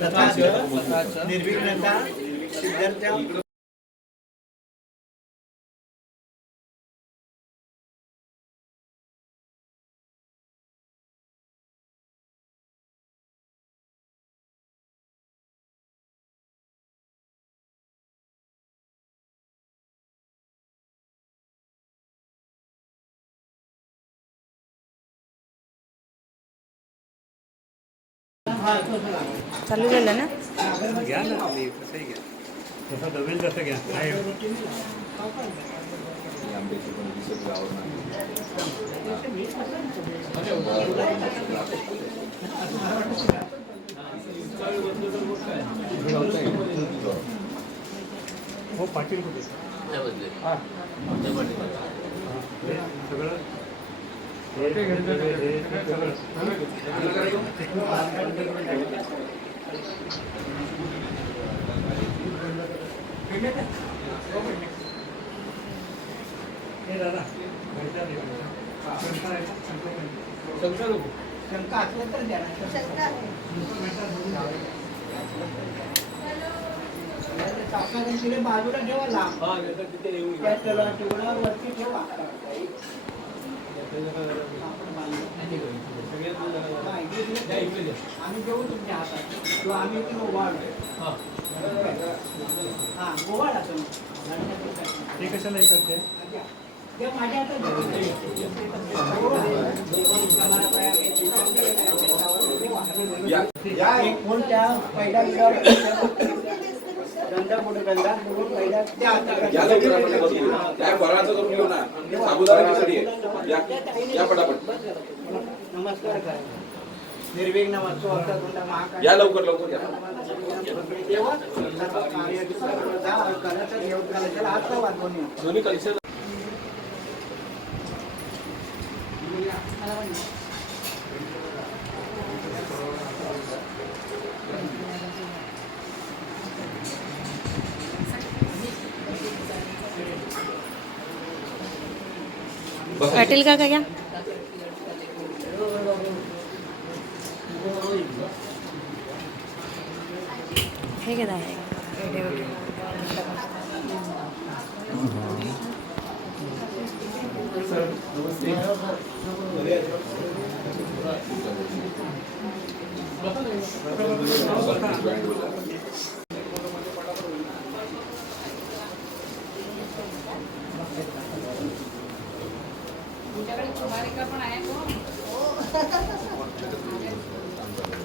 तथाच निर्विघ्नता सिद्ध्यर्थं चालू झालं ना. घ्या ना कसंही घ्या जसं दवेल तसं घ्या. हो पाटील कुठे सगळं शंका असलं तर द्या बाजूला ठेवा लांब वरती ठेवा. आम्ही देऊ तुमच्या हातात किंवा आम्ही गोवाड गोवाड असं ते कशाला हे करते ते माझ्या हातात कोणत्या पहिल्या गंधा पुढे गंधा पुढून पहिल्या त्या नमस्कार करा. निर्विघ्न वस्तू अर्थतुंड महाकाय या लवकर लवकर या तेव्हा सर्व कार्य करायचं घेऊन करायचं हात वाजवून दोन्ही कल्चर पाटील का घ्या. हे घेत आहे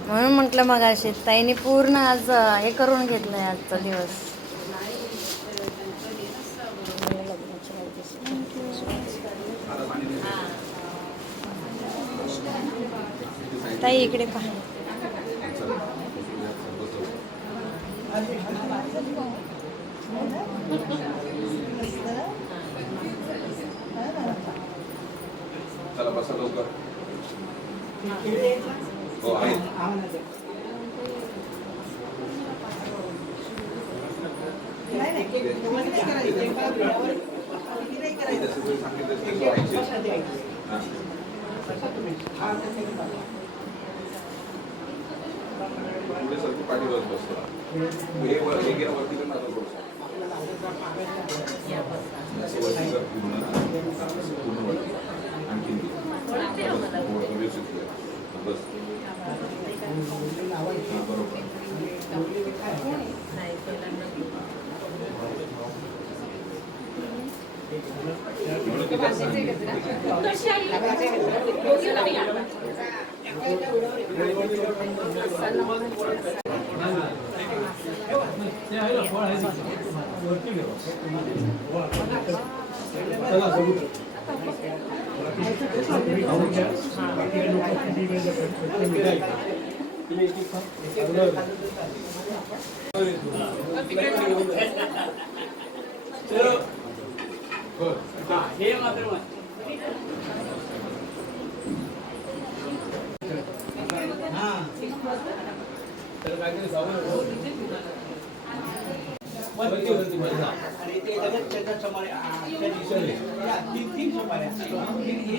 म्हणून म्हटलं मग अशी ताईने पूर्ण आज हे करून घेतलंय आजचा दिवस. ताई इकडे पहा. चला बसा लवकर. हो आहे. पुढे सरकी पाठीवर बसतो. हे वरती पण माझं थोडंसं असं वरती कर पूर्ण वरती आणखी बस बरोबर.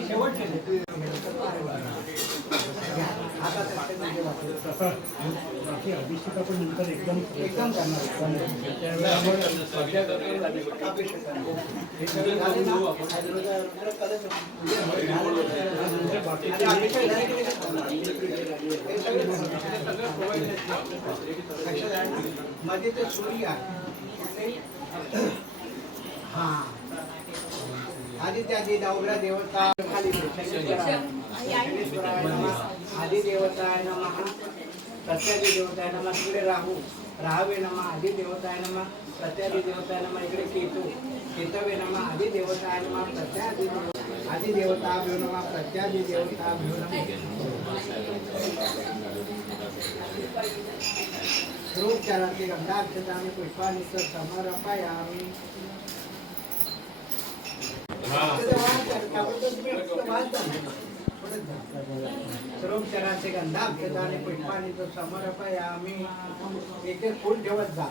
शेवट ते वाचलं. बाकी अभिषेक आपण नंतर एकदम एकदम करणार. अभिषेक करणार. हे सगळं झाले ना, आणि अभिषेक झाले की लगेच करणार. हे सगळं लक्षात आहे. मध्ये ते सूर्य आहे. हा आदित्यादी नवग्रह देवता खाली आदि देवताय नमः प्रत्यादि देवताय नमः इकडे राहू राहवे नमः आदि देवताय नमः प्रत्यादि देवताय नमः इकडे केतू केतवे नमः आदि देवताय नमः प्रत्यादि आदि देवताभ्यो नमः प्रत्यादि देवताभ्यो नमः रूपचारांती गंधाक्षतांनी पुष्पाणि समर्पयामि. सर्वोपचाराचे गंधाक्षताने पुष्पाणि समर्पयामि. एक एक फूल ठेवत जा.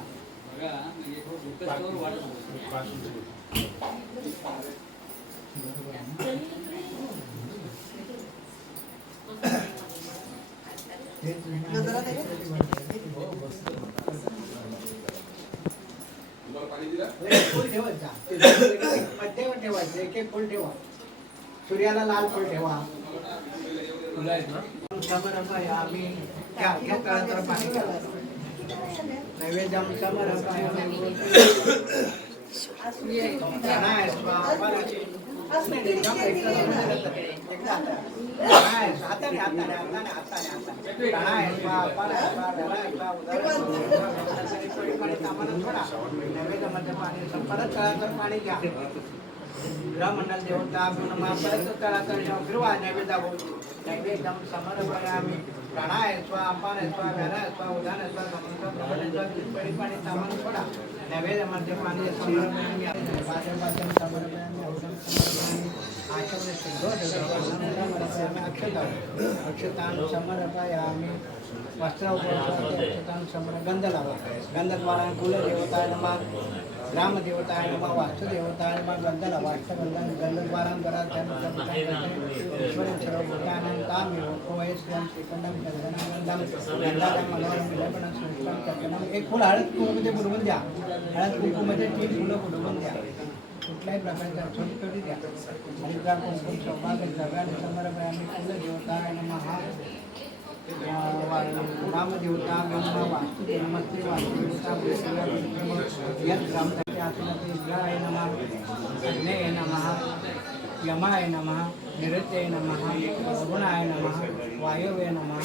फूल ठेवत जा. मध्यवर ठेवायचं. एक एक फूल ठेवा. सूर्याला लाल फूल ठेवा. समर्पयामि. घ्या तळातळ पाणी घ्या. नैवेद्यम समर्पयामि. प्राणाय स्वाहा. हाताने प्राणाय स्वाहा. नैवेद्यामध्ये पाणी परत तळातळ पाणी घ्या. ग्रहमंडल देवता नमः परत तळातळ फिरवा. नैवेद्यम समर्पयामि. प्राणाय स्वाहा. अपानाय स्वाहा. व्यानाय स्वाहा. उदानाय स्वाहा. समर्पयामि. पाणी सामान सोडा. नैवेद्यामध्ये पाणी समर्पयामि. पाद्यपाद्यम समर्पयामि. औषध समर्पयामि. आचमने अक्षतान समर्पयामि. वस्त्राक्षतान गंध लावा. गंधद्वारा कुलदेवताय नमः ग्रामदेवताय नमः वास्तुदेवताय नमः गंध लावा. अष्टगंधन गंधद्वारा ईश्वरं सर्वभूतानां तामेव कोयस्यं श्रीखंडं गंधनागंधं गंधादं मनोहरं विलपनं श्रेष्ठं चक्रनं. एक फुल हळद कुंकूमध्ये बुडवून द्या. हळद कुंकूमध्ये 3 फुलं बुडवून द्या. कुठल्याही प्रकारचा छोटी छोटी द्या. ओंकार कुंकुम सौभाग्य द्रव्याने समर्पयामि. कुलदेवताय नमः रामदेवता नमः वास्तुदेव नमस्ते वास्तुदेवता यत् ग्रामस्य आसनते इंद्राय नमः अग्नेय नमः यमाय नमः निरुत्ये नमः गुणाय नमः वायवे नमः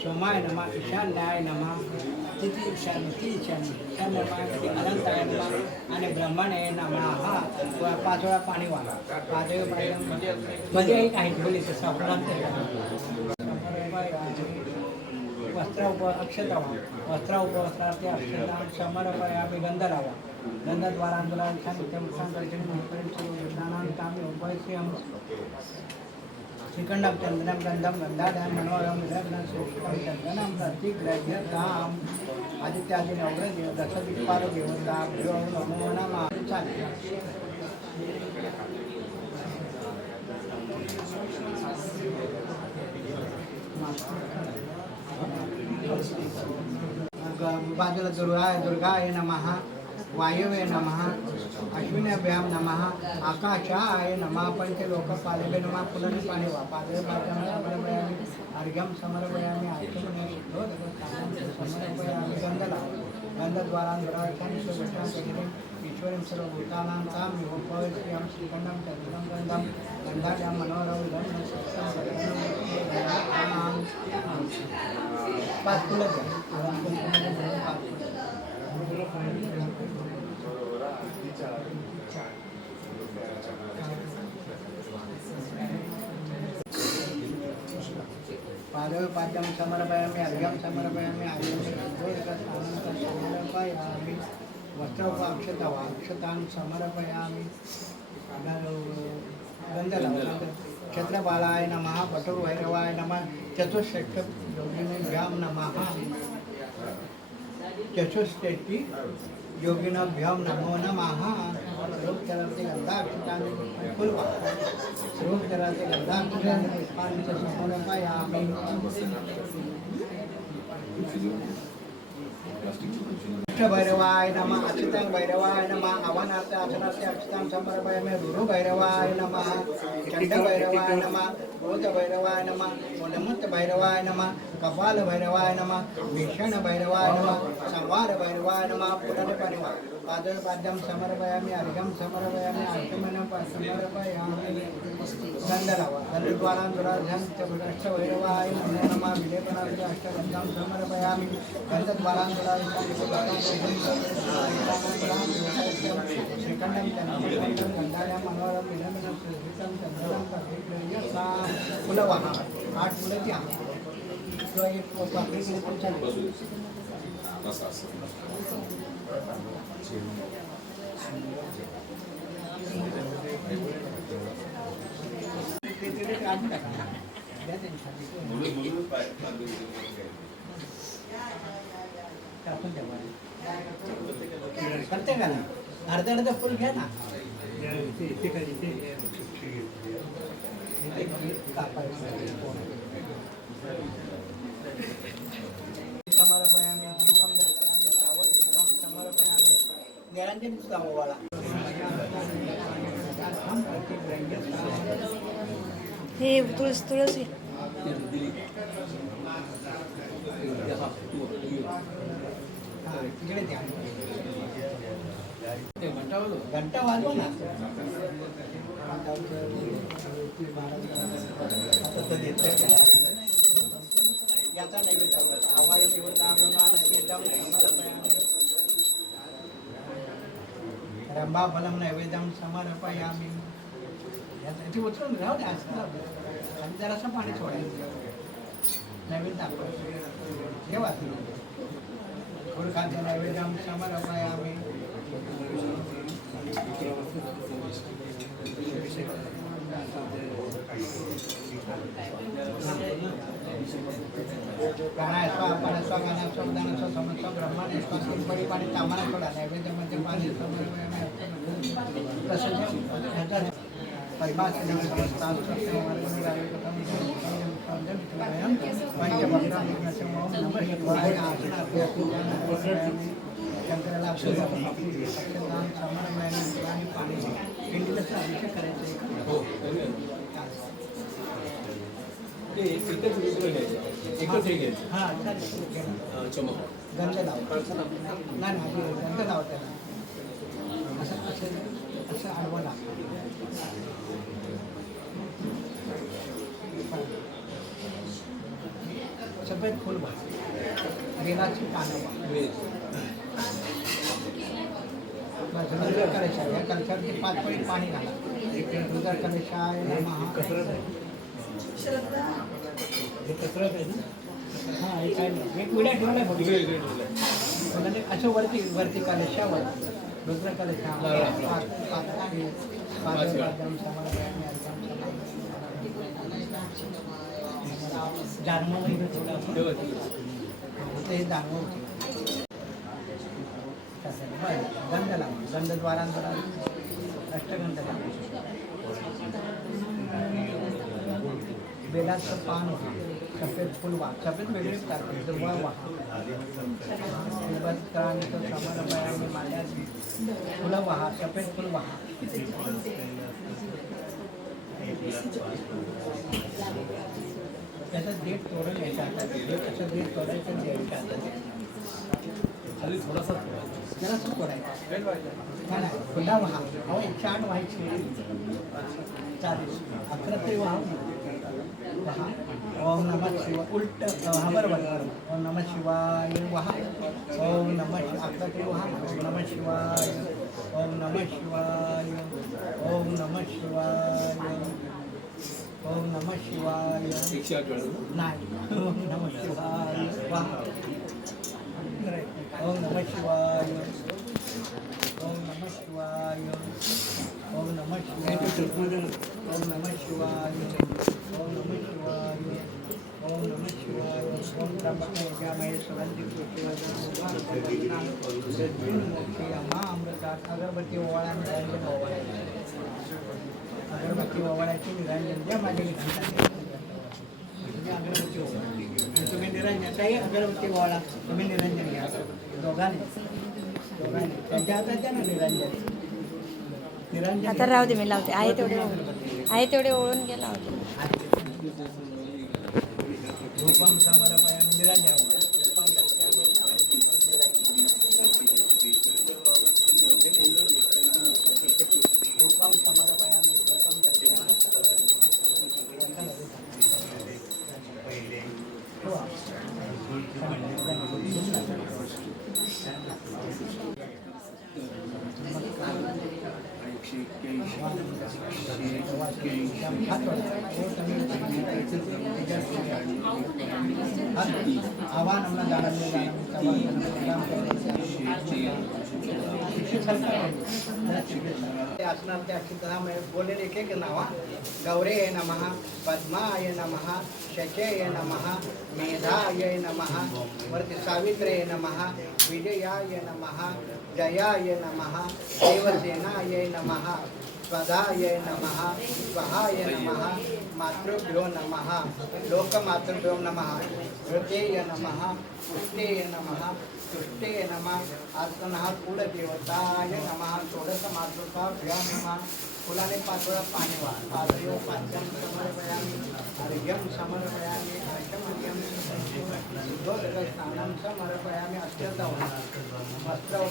सोमाय नमः ईशान्याय नमः तिथि ईशान्य अनंताय नमः आणि ब्रह्मणे नमः. 5 वेळा पाणी वाला. 5 वेळा मध्ये एक आहे बोली अक्षता वस्त्र उपवस्त्रार्थे अक्षतां समर्पयामि. गंध लावा. गंधद्वारा श्रीखंडं चंदनं गंधं गंधाढ्यं मनोहरं विलग्नं श्रेष्ठं चंदनं प्रतिग्रह्यताम्. आदित्यादि नवग्रह दशदिक्पाल देवताभ्यो नमो नमः. बाजूला दुर्गाय नमः वायवे नमः अश्विन्याभ्यां नमः आकाशाय नमः. पंचलोकपालेभ्यो नमः. फुलांनी पाणी वा. पादपाद्यं समर्पयामि. अर्घ्यं समर्पयामि. आचमने समर्पयामि. गंधला गंधद्वारा ईश्वरं सर्वभूतानां तामेव कोयस्यं श्रीखंडं चंद्रं गंधं गंधाढ्यं मनोहरं विलग्नं श्रेष्ठं चक्रनं. 5 फुलं द्या. पादपाद्यं समर्पयामि. अर्घ्यं समर्पयामि. समर्पयामि. वस्त्रोपक्षतां समर्पयामि. क्षत्रपालाय नमः पटुर्भैरवाय नमः. चतुष्षष्टि योगिनीभ्यां नमः. चतुष्षष्टि योगिनाभ्यां नमो नमः. रूपचराते गंधाक्षतानि फुलवा. रूपचराते गंधाक्षतानि पुष्पाणि समर्पयामि. भैरवाय नमः अच्युतांग भैरवाय नमः अवनाथ अचनास्य अच्युतांग समर्पयामि रुरु भैरवाय नमः चंड भैरवाय नमः भूत भैरवाय नमः उन्मत्त भैरवाय नमः कपाल भैरवाय नमः भीषण भैरवाय नमः संवार भैरवाय नमः पुनर परिवार पादं समर्पयामि अर्घ्यं समर्पयामि आचमनं समर्पयामि गंधलावा गंधद्वारां दुराध्यां च भ्रष्ट भैरवाय नमः विलेपनादि अष्टगंधं समर्पयामि गंधद्वारां दुराध्यां श्रीखंडं चंद्रखंडं गंधायां मनोरम विलंबनं सुहितं चंद्रं कविप्रयसा फुलवाहा 8 फुलं द्या तो एक पाकळी केली पण चालेल ते काढून टाका द्या त्यांच्यासाठी कापून द्या प्रत्येकाला अर्धा अर्धा फुल घ्या ना समर्पयामि दीपं दर्शयामि तावत् दीपं समर्पयामि निरंजन समवाला हे तुळसी तिकडे द्या घंटा वाजवा ना याचा नैवेद्य आवाई देवता नैवेद्यम समर्पयामि रंभाफलं नैवेद्यम समर्पयामि ती उतरून राहू द्या असं आणि जरासं पाणी सोडायचं नैवेद्य दाखवायचं ठेवा खाद्य नैवेद्यम समर्पयामि प्राणायाम प्राणायाम गाण्याम दानाम समस्व ब्रह्मांड स्वास्थ्य परिपाणी तामाना सोडा नैवेद्यामध्ये पाणी समर्पयामि प्रसन्न गंध लावतो नाही गंध लावतो असं आडवं लागतं सफेद फूल बेलाची पानं रुद्र कलशाय या कलशावरती 5 पळी पाणी घाला रुद्र कलशाय नमः हे कसरत आहे ना हां हे काय नाही एक विड्या ठेवलाय म्हणजे असं वरती कलशावर रुद्र कलशावर जानवं ते जानवं गंध लावा गंधद्वारांद्वारा अष्टगंध लावा बेलाचं पान व्हा सफेद फुल व्हा सफेद वेगळीच टाकते दुर्वा व्हा समर्पयामि माल्याची फुलं व्हा सफेद फुल व्हा त्याचा देठ तोडून यायचा त्याचं देठ तोडायचं द्यायचं खाली थोडासा जरासं तोडायचं नाही फुला व्हा अहो 108 व्हायची चालेल 11 तरी व्हा ओम नमः शिवाय उलट हा बरोबर ओम नमः शिवाय वहा ओम नमः 11 तरी वहा ओम नमः शिवाय ओम नमः शिवाय ओम नमः शिवाय ओम नमः शिवाय नाही ओम नमः शिवाय वहा ओम नमः शिवाय ओम नमः शिवाय ओम नमः शिवाय ओम नमः शिवाय ओम नमः शिवाय ओम नमः शिवाय ओम ब्रह्मज्ञा महेश्वरंती अमृतात अगरबत्ती ओवाळा निरंजन ओवाळायची अगरबत्ती ओवाळायची निरंजन द्या माझ्या अगरबत्ती ओवाळायची तुम्ही निरंजन निरंजन ताई अगरबत्ती गोळा तुम्ही निरंजन घ्या दोघांनी त्यांच्या हातात द्या ना निरंजन निरंजन आता राहू दे, मी लावते. आहे तेवढे ओळून गेला होते. रूपम समर्पयामि निरंजन रूपम दर्शयामि रूपम समर्पयामि रूपम दर्शयामि आव्हान असणार त्या अक्षरामध्ये बोलेल एक एक नावा गौरे नमः पद्माय नमः शचय नमः मेधाय नमः वरती सावित्रे नमः विजयाय नमः जयाय नमः देवसेनाय नमः स्वधाय नमः स्वाहाय नमः मातृभ्यो नमः लोकमातृभ्यो नमः हृदय नमः पुष्टेय नमः तुष्टेय नमः आत्मनः कुलदेवताय नमः षोडश मातृकाभ्यां नमः फुलाने पाचोळा पाणी वा पादयो पाद्यं समर्पयामि अर्घ्यं समर्पयामि अर्घ्यमर्घ्यं शुद्धोदकस्नानं समर्पयामि अष्टदौ वस्त्रौ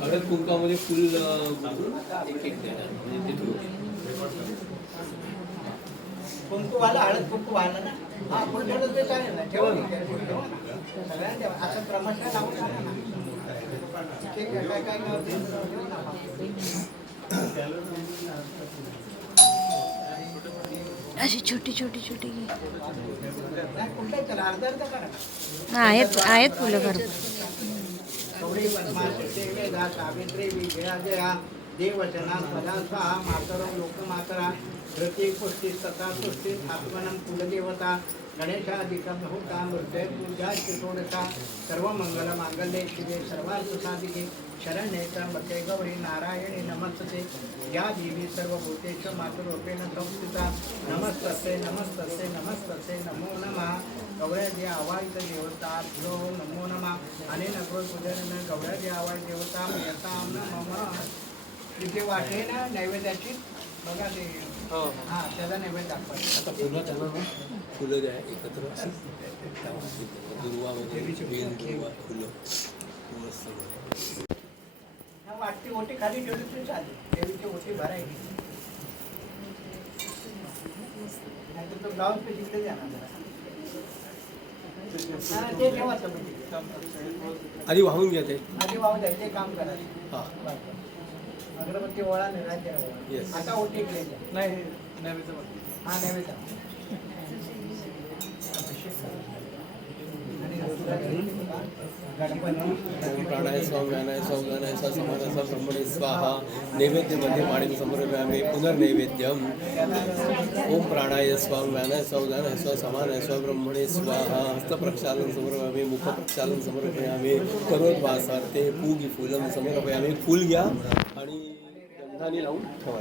हळद कुंकामध्ये फुल एक एक द्या म्हणजे ते ठेवू. कुंकू वाला हळद कुंकू वाला ना हा फुल ठेवलं ते चालेल ना ठेवा सगळ्यांना असं क्रमशः लावून टाका ना ठीक आहे काय काय अशी छोटी छोटी छोटी घे. कुठे चला अर्धा अर्धा करा आहेत फुलं भरपूर. गौरी पद्मासते वेदा सावित्री विजया देवचना सदा स्वाहा मातरं लोकमातरा धृती पुष्टी तथा पुष्टी आत्मनं कुलदेवता गणेशादिकं होता मृत्युं पूजा षोडशा सर्वमंगलमांगल्ये शिवे सर्वार्थसाधिके शरण्ये त्र्यंबके गौरी नारायणी नमस्ते या देवी सर्वभूतेषु मातृरूपेण संस्थिता नमस्तस्यै नमस्तस्यै नमस्तस्यै नमो नमः गौऱ्याजी आवाहित देवता भ्यो नमो नमः अनेन पूजन गौऱ्याजी आवाहित देवता यतां नमः तिथे वाटे ना नैवेद्याची बघा ते हां त्याचा नैवेद्य दाखवायचा आता फुलं त्यांना ना फुलं द्या एकत्र दुर्वा वगैरे वेल दुर्वा फुलं मस्त वाटती ओटी खाली ठेवली तरी चालेल देवीची ओटी भरायची नाहीतर तो ब्लाऊज पीस इकडे द्या ना जरा ते ठेवा तुम्ही आधी वाहून घ्या ते आधी वाहू द्या ते काम करायचं हां अगरबत्ती ओळा निरांजन ओळा Yes. आता ओटी इकडे द्या नाही नैवेद्य हां नैवेद्य ओम प्राणाय स्वाम व्यानाय स्वाम गानाय स्वाम समानाय स्वाम ब्रह्मणे स्वाहा नैवेद्यमध्ये पाणी समर्पयामि पुनर्नैवेद्यम ओम प्राणाय स्वाम व्यानाय स्वाम गानाय स्वाम समानाय स्वाम ब्रह्मणे स्वाहा हस्तप्रक्षालन समर्पयामि मुखप्रक्षालन समर्पयामि करोद्वासार्थे पूगी फुलं समर्पयामि फूल घ्या आणि गंधाने लावून ठेवा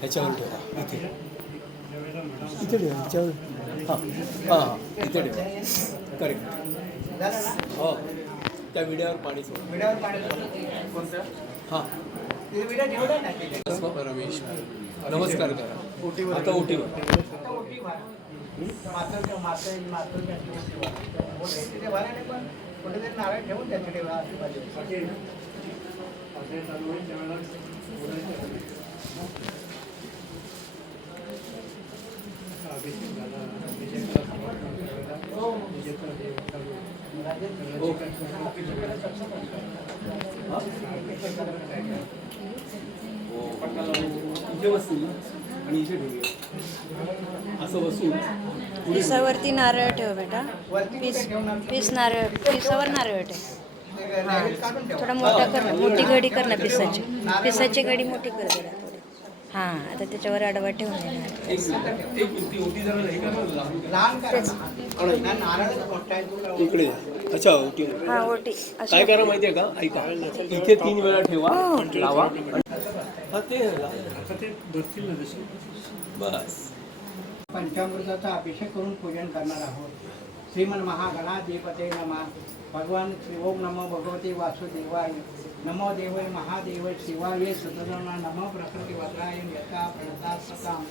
ह्याच्यावर ठेवा इथे इथे ठेवा ह्याच्यावर हां हां इथे ठेवा करेक्ट हो त्या विड्यावर पाणी सोडा विड्यावर पाणी कोणत्या हां ते विड्या ठेवल्या ना तिथे परमेश्वर नमस्कार करा आता ओटीवर आता ओटी भरा मात्र मात्र तिथे भरा नाही पण कुठेतरी नारळ ठेवून त्या तिथे आजूबाजू इथे बसतील आणि इथे ठेवूया असं बसून पिसावरती नारळ ठेव बेटा. पीस नारळ पिसावर नारळ ठेव. थोडा मोठा कर ना, मोठी घडी कर ना पिसाची घडी मोठी कर जरा थोडी. हां आता त्याच्यावर आडवा ठेवून देणार. एक ती ओटी जरा हे करा ना, लहान करा ना. नारळ मोठा आहे तो इकडे अच्छा ओटी. हा ओटी काय अशी करा माहितीये का, ऐका, इथे 3 वेळा ठेवा, लावा. हा ते आता ते बसतील ना जसे. बस. पंचामृताचा अभिषेक करून पूजन करणार आहोत. श्रीमन महागणाधिपते नमः. भगवान श्री ओम नमो भगवते वासुदेवाय. नमो देवय महादेव शिवाय सतनाम नमो प्रकृती वज्राय यथा प्रणता सताम.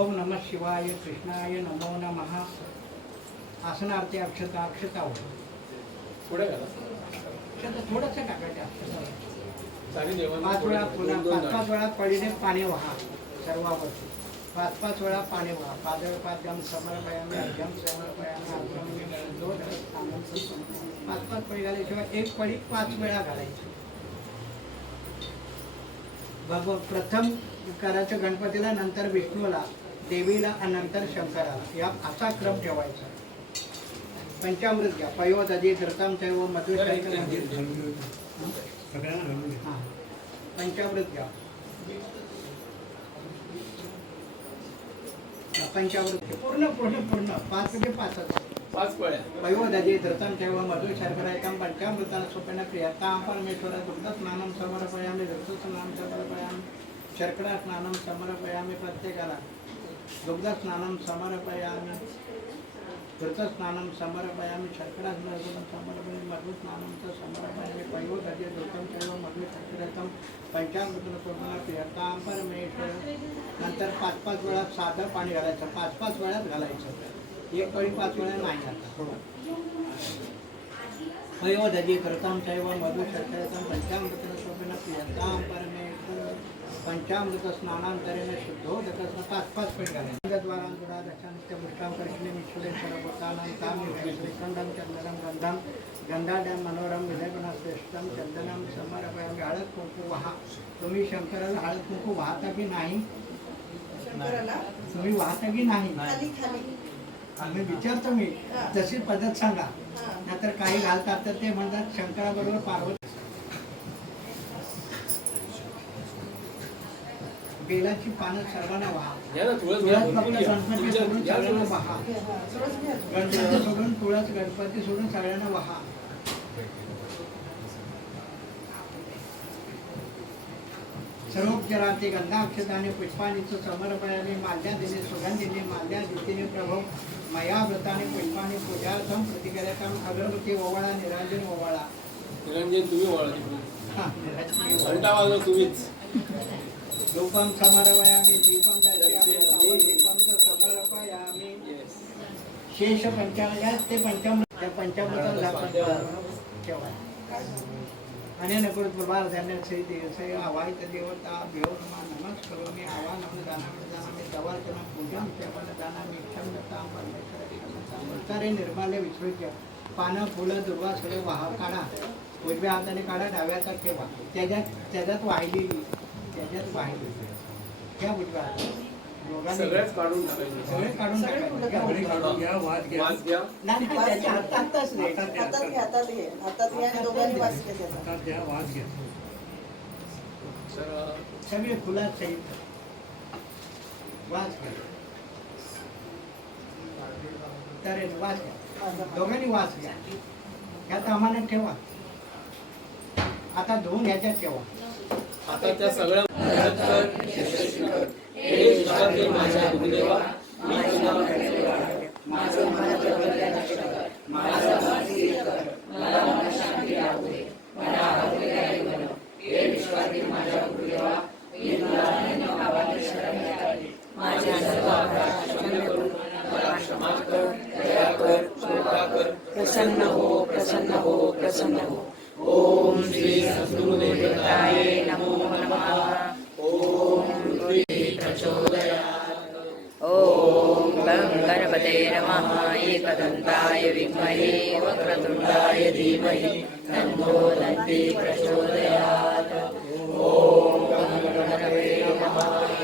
ओम नमः शिवाय कृष्णाय नमो नमः. आसनार्थी अक्षता पुढे घाला. थोडंसं टाकायचं अक्षता. चालेल जेवण. 5 वेळा पुन्हा 5 वेळा पडीने पाणी वाहा सर्वावरती. 5 वेळा पाणी वाहा. पादपाद्यम समर्पयामी अर्घ्यम समर्पयामी अर्घ्यम दोन 5 पडी घालायशिवाय एक पडी 5 वेळा घालायची. प्रथम करायचं गणपतीला, नंतर विष्णूला, देवीला आणि नंतर शंकराला. या असा क्रम ठेवायचा. पंचामृत घ्या. पयोदधी धृतम चैव मधुशैव सगळ्यांना घालून घे. हां पंचामृत घ्या. पंचामृत पूर्ण 5 म्हणजे 5 पळ्या. वयोदधी धृतं चैव मधु शर्करायकं पंचामृतान् सुपेन प्रियतां परमेश्वर दुग्धस्नानं समर्पयामि. दुग्धस्नानं समर्पयामि. शर्करा स्नानं समर्पयामि. प्रत्येकाला दुग्धस्नानं समर्पयामि. घृतस्नानं समर्पयामि. शर्करा स्नानं समर्पयामि. मधुस्नानं च समर्पयामि. वयोदधी धृतं चैव मधु शर्करायकं पंचामृतान् सुपेन प्रियतां परमेश्वर. नंतर 5 वेळा साधं पाणी घालायचं. 5 वेळाच घालायचं. एक पडी 5 वेळा नाही आता. वयोदधी कृतं चैव मधु शर्करायकं पंचामृतेन सोपेन प्रियतां परमेश्वर. पंचामृत स्नानांतरेण शुद्धोदकस्न 5 पडी घालायचं. द्वारांतुरा दशानित्य पुष्टांकर्षणे विश्वेश्वर भूतानां ताम्य श्रीखंडं चंदनं गंधं गंधाढ्यं मनोरम विजयगुणश्रेष्ठं चंदनं समर्पयामि. हळद कुंकू वाहा. तुम्ही शंकराला हळद कुंकू वाहता की नाही? तुम्ही वाहता की नाही? आम्ही विचारतो. मी जशी पद्धत सांगा. नाहीतर काही घालतात तर ते म्हणतात शंकराबरोबर पार्वती. बेलाची पानं सर्वांना वाहा. तुळस फक्त गणपती सोडून सगळ्यांना वाहा. गणपती सोडून तुळस, गणपती सोडून सगळ्यांना वाहा. सर्वोपचारांते गंधाक्षताने पुष्पाणीचं समर्पयामि. माल्यादिने सुगंधिने माल्यादितीने प्रभो मया व्रताने पुष्पाने पूजार्थं प्रतिकरकं. अगरबत्ती ओवाळा, निरांजन ओवाळा. निरंजन तुम्ही वळा. घंटा वाजव तुम्हीच. धूपं समर्पयामि. दीपं दर्शयामि. दीपं समर्पयामि. शेष पंचामृत ते पंचामृत. त्या पंचामृताला ठेवा. आणि नकुळ प्रभार धान्य श्री देवसे आवाहित देवता भेव नमा नमस्करोमि. आवा नम दानामि दवार्चन पूजन सेवन दानामि क्षम दत्तां परमेश्वर. उत्तरे निर्माल्य विसृज्य. पानं, फुलं, दुर्वा सगळे वाहा काढा. उजव्या हाताने काढा, डाव्या हातात ठेवा. त्याच्यात वाहिलेली घ्या. उजव्या हातात सगळ्याच काढून टाकायचं. सगळे काढून टाकायचं. सगळे काढून घ्या, वाद घ्या. वाज घ्या. नाही त्याच्या हातातच नाही. हातात घ्या, हातात घे, हातात घे, हातात घे आणि दोघांनी वाचले त्याचा. हातात घ्या, वाद घ्या. तर सगळे फुलात सहित वाच घ्या. तर वाच घ्या. दोघांनी वाच घ्या. ह्यात आम्हाला ठेवा. आता धुवून ह्याच्यात ठेवा. आता त्या सगळ्या हे विश्वातील माझ्या गुरुदेवा, मी तुला माझं मन प्रबोधन कर. माझा वास स्थिर कर. मला मनशांती राहू दे. मला आरोग्य बनव. हे विश्वातील माझ्या गुरुदेवा, मी तुला अनन्य भावाने शरण येते. माझ्या सर्व अपराध क्षमा करून मला क्षमा कर. दया कर. कृपा कर. प्रसन्न हो, प्रसन्न हो, प्रसन्न हो. ओम श्री सद्गुरुदेवताय नमो नमः. ओम श्री प्रचोदयात्. ओम गं गणपते नमः. एकदन्ताय विद्महे वक्रतुण्डाय धीमहि तन्नो दन्ति प्रचोदयात्. ओम गणपते नमः.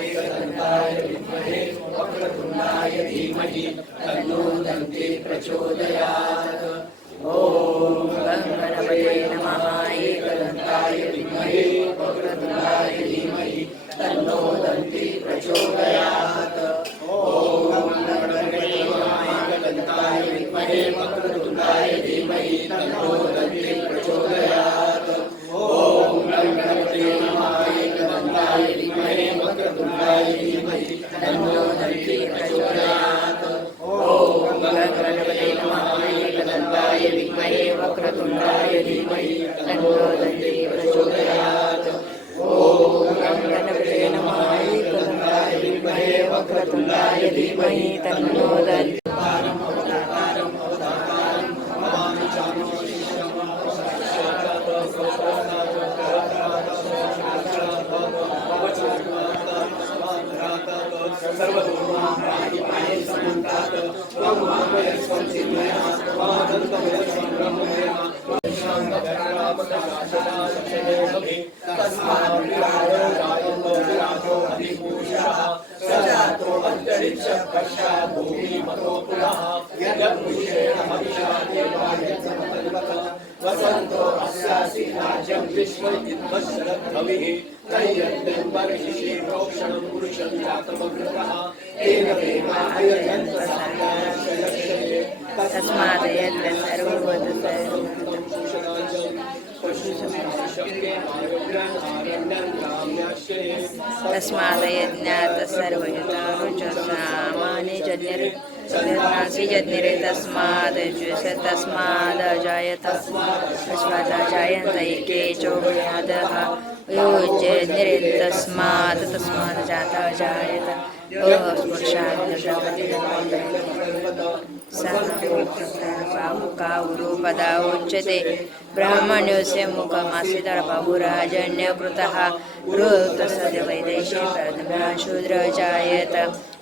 एकदन्ताय विद्महे वक्रतुण्डाय धीमहि तन्नो दन्ति प्रचोदयात्. ओम गं गणपते नमः. एकदन्ताय विद्महे वक्रतुण्डाय धीमहि तन्नो दन्ति प्रचोदयात्. ओम गणपते नमः. एकदन्ताय विद्महे वक्रतुण्डाय धीमहि तन्नो दन्ति प्रचोदयात्। ॐ गणपतये नमः। एकदन्ताय विद्महे वक्रतुण्डाय धीमहि तन्नो दन्ति। वसंतो अस्यासि राज्यं विश्वजिद्वशरद्धविः त्रय्यन्तं वर्षिषि प्रोक्षणं पुरुषं जातमग्रतः तेन देवायजन्त साध्याश्रयश्रये तस्मात् यत्र सर्ववत् तस्मात् यज्ञात् सर्वयुतारुचसामानि जज्ञिरे तस्मात् जायन्त एके चोभयादः योजनिरे तस्मात् जातः जायत बाहुका उच्यते ब्राह्मण्यस्य मुखमासीदर्बाहुराजन्यकृतः ऋतसद्य वैदेशे शूद्र जायत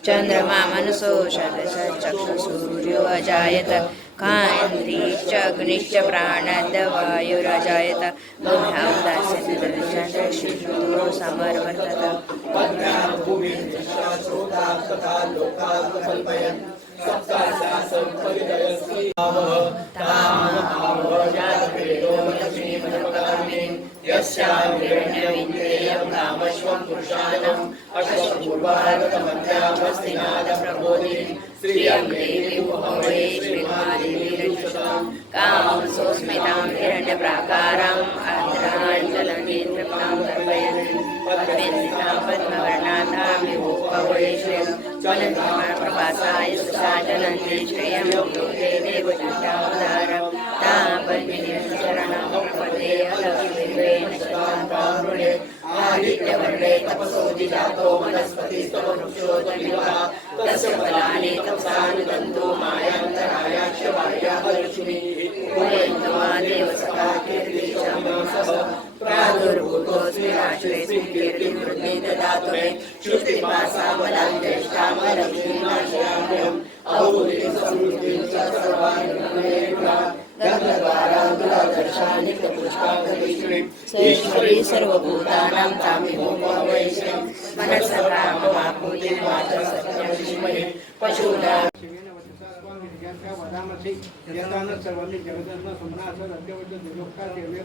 चन्द्रमा मनसो चक्षुसूर्यो अजायत कान्द्रीश्च अग्निश्च प्राणदवायुरजायत भूम्यावदास्यन्द्रो समर्वर्तत यस्याश्वं पुरुषाणम् अश्वपूर्वागतमध्यामस्तिनादप्रबोधिनी श्रियं देवी मुहमये श्रीमादेवीरजुषतां कामं सोऽस्मितां हिरण्यप्राकाराम् आर्द्राञ्जलनेत्रतां दर्पयन्ति पद्मेन्दितां पद्मवर्णातां विभूपवये श्रियं ज्वलन्तप्रभासाय सुषाचलन्ति श्रियं लोके देवदुष्टावतारं तां पद्मिनीं शरणं प्रपदे अलक्ष्मीर्वेण शतां वृणे आदित्यवर्णे तपसोऽधिजातो वनस्पतिस्तव वृक्षोऽतमिवः तस्य फलानि तपसानुदन्तो मायान्तरायाक्ष वार्याः लक्ष्मीः कुर्वन्तु मा देव सखा कीर्तिश्चामासः प्रादुर्भूतोऽस्मि राष्ट्रेऽस्मिन् कीर्तिमृद्धि ददातु मे श्रुतिपासामलां ज्येष्ठामलक्ष्मीनाशयाम्यहम् औरुतिं समृद्धिं च सर्वान् ईश्वरी सर्वभूतानां तामिहोपवैश्वरीं मनसः ममापूतिं वाचा सत्यं विस्मये पशूनां सर्वांनी जगदन्म सुमनाथ रद्यवच दुलोका देवे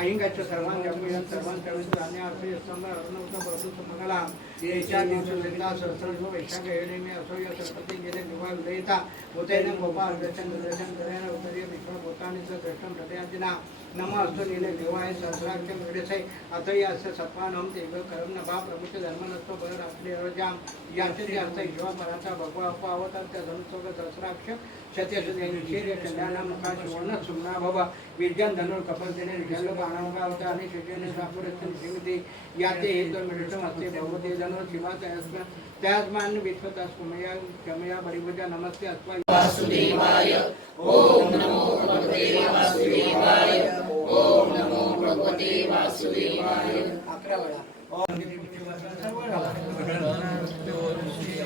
आईंगाच्या सर्वांनी जगमियन सर्वांच्या धान्यार्थ स्तंभ अर्णवत प्रसूत मंगला येशा दिवसलिता सहस्रजो वैशाख येणे असोय सरस्वती गेले विवाह उदयता उदयन गोपाल दर्शन करेन उत्तरीय विश्व पोतानी दर्शन हृदयादिना नम अस्तु नीले देवाय सहस्राख्य मिळेसे अतय अस्य सत्वानम देव करम नभा प्रमुख धर्म नसतो बर आपले रजाम याचे अर्थ ईश्वर पराचा भगवा अवतार त्या धनुसोग सहस्राक्ष क्षत्रिय कल्याणा मुखा सुवर्ण सुमना भव विज्ञान धनुर कपलतेने विजल बाणावगा होता आणि शेतीने सापुरस्थित श्रीमती याचे हे दोन मिळून असते भगवती धनुर शिवाचा त्याचमान विश्वतास कुमया क्षमया बलिभुजा नमस्ते अथवा वासुदेवाय ओम नमो भगवते वासुदेवाय ओम नमो भगवते वासुदेवाय 11 वेळा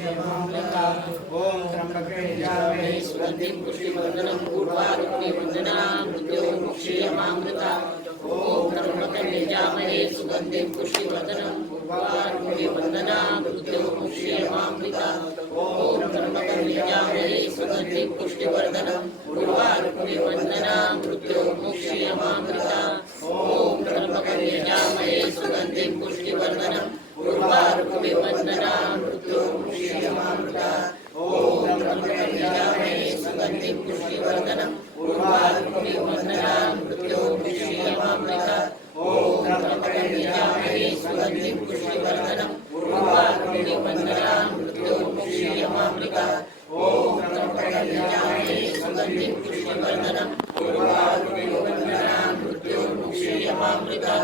ओम त्र्यंबके यजामहे सुगन्धिं पुष्टिवर्धनं पूर्वारुक्मि वन्दनां मृत्योर्मुक्षीयमामृता ओम त्र्यंबकं यजामहे सुगन्धिं पुष्टिवर्धनं पूर्वारुक्मि वन्दनां मृत्योर्मुक्षीयमामृता ओम त्र्यंबकं यजामहे सुगन्धिं पुष्टिवर्धनं पूर्वारुक्मि वन्दनां मृत्योर्मुक्षीयमामृता ओम त्र्यंबकं यजामहे सुगन्धिं पुष्टिवर्धनं पूर्वारुक्मि वन्दनां मृत्योर्मुक्षीयमामृता ओम त्र्यंबकं यजामहे सुगन्धिं पुष्टिवर्धनं पूर्वारुक्मि वन्दनां मृत्योर्मुक्षीयमामृता ओम त्र्यंबकं यजामहे सुगन्धिं पुष्टिवर्धनं पूर्वारुक्मि वन्दनां मृत्योर्मुक्षीयमामृता ओम त्र्यंबकं यजामहे सुगन्धिं पुष्टिवर्धनं पूर्वारुक्मि वन्दनां मृत्योर्मुक्षीयमामृता सर्वसमामृता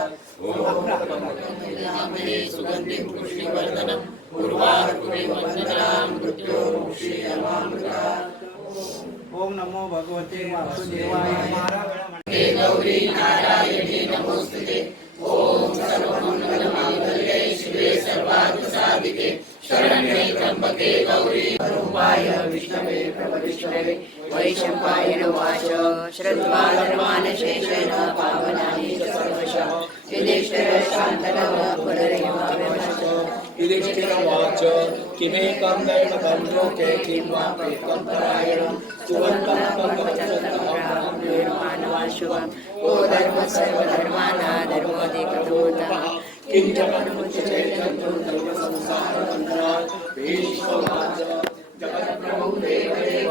ओमहे सुगन्धिं पुष्टिवर्धनम् उर्वारुकमिवन्दनां मृत्योर्मुक्षीयमामृता ओम नमो भगवते वासुदेवाय हे गौरी नारायणी नमोस्तुते ओम सर्वमंगलमांगल्ये शिवे सर्वार्थसाधिके शरण्ये त्र्यंबके गौरी रूपाय विष्णवे प्रवतिष्ठवे वैशम्पायन वाच श्रुत्वा धर्मानशेषेण पावनानि च सर्वशः युधिष्ठिर शान्तनः पुनरेवाव्यवशः युधिष्ठिरवाच किमेकं दैवतं लोके किं वा प्रेतं परायणं सुवर्णं मानवाशुभं को धर्म सर्वधर्माणां धर्मोऽधिकतमोऽतः किं च परमुच्यते संसारबन्धनात् भीष्मवाच जगत्प्रभु देवदेव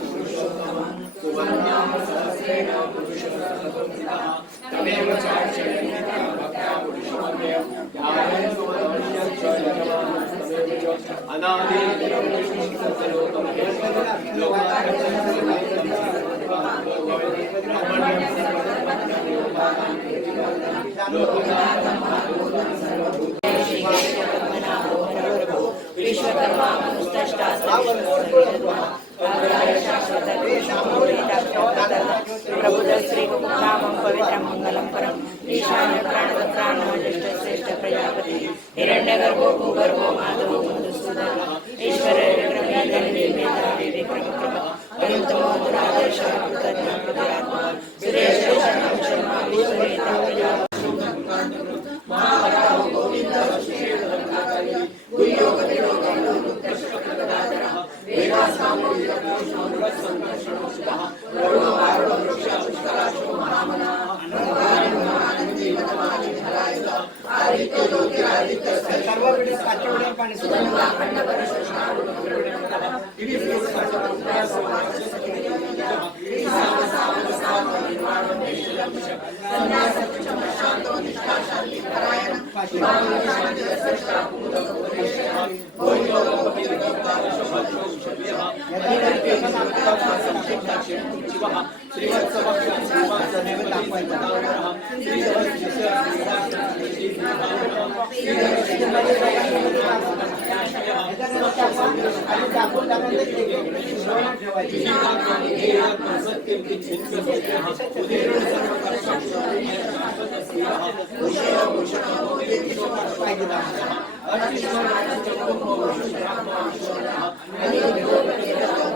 पुरुषोत्तमं सुवर्णं सहस्रेण पुरुषसहस्रः तमेव चार्चयन् भक्त्या पुरुषोत्तमं ध्यायन्तु विश्वकर्मा प्रबुध श्री नामं पवित्रं मंगलम परम ईशान्य प्राणद प्राणवशिष्ठ श्रेष्ठ प्रजापति हिरण्यगर्भो भूगर्भो माधवो मधुसूदन ईश्वर विक्रमी धनी मेधावी विक्रम प्रभा अनंतमो दुरादर्श कृतज्ञ कृतात्मा सुरेश शरणं शर्मा विश्ववेता प्रजा महाराज गोविंद गुह्यो कपिलो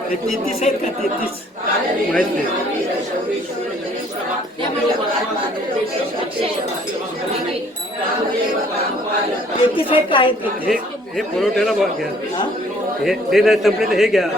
तेहतीस आहेत का 33 माहित नाही हे पुरवठ्याला घ्या हे नाही संपले तर हे घ्या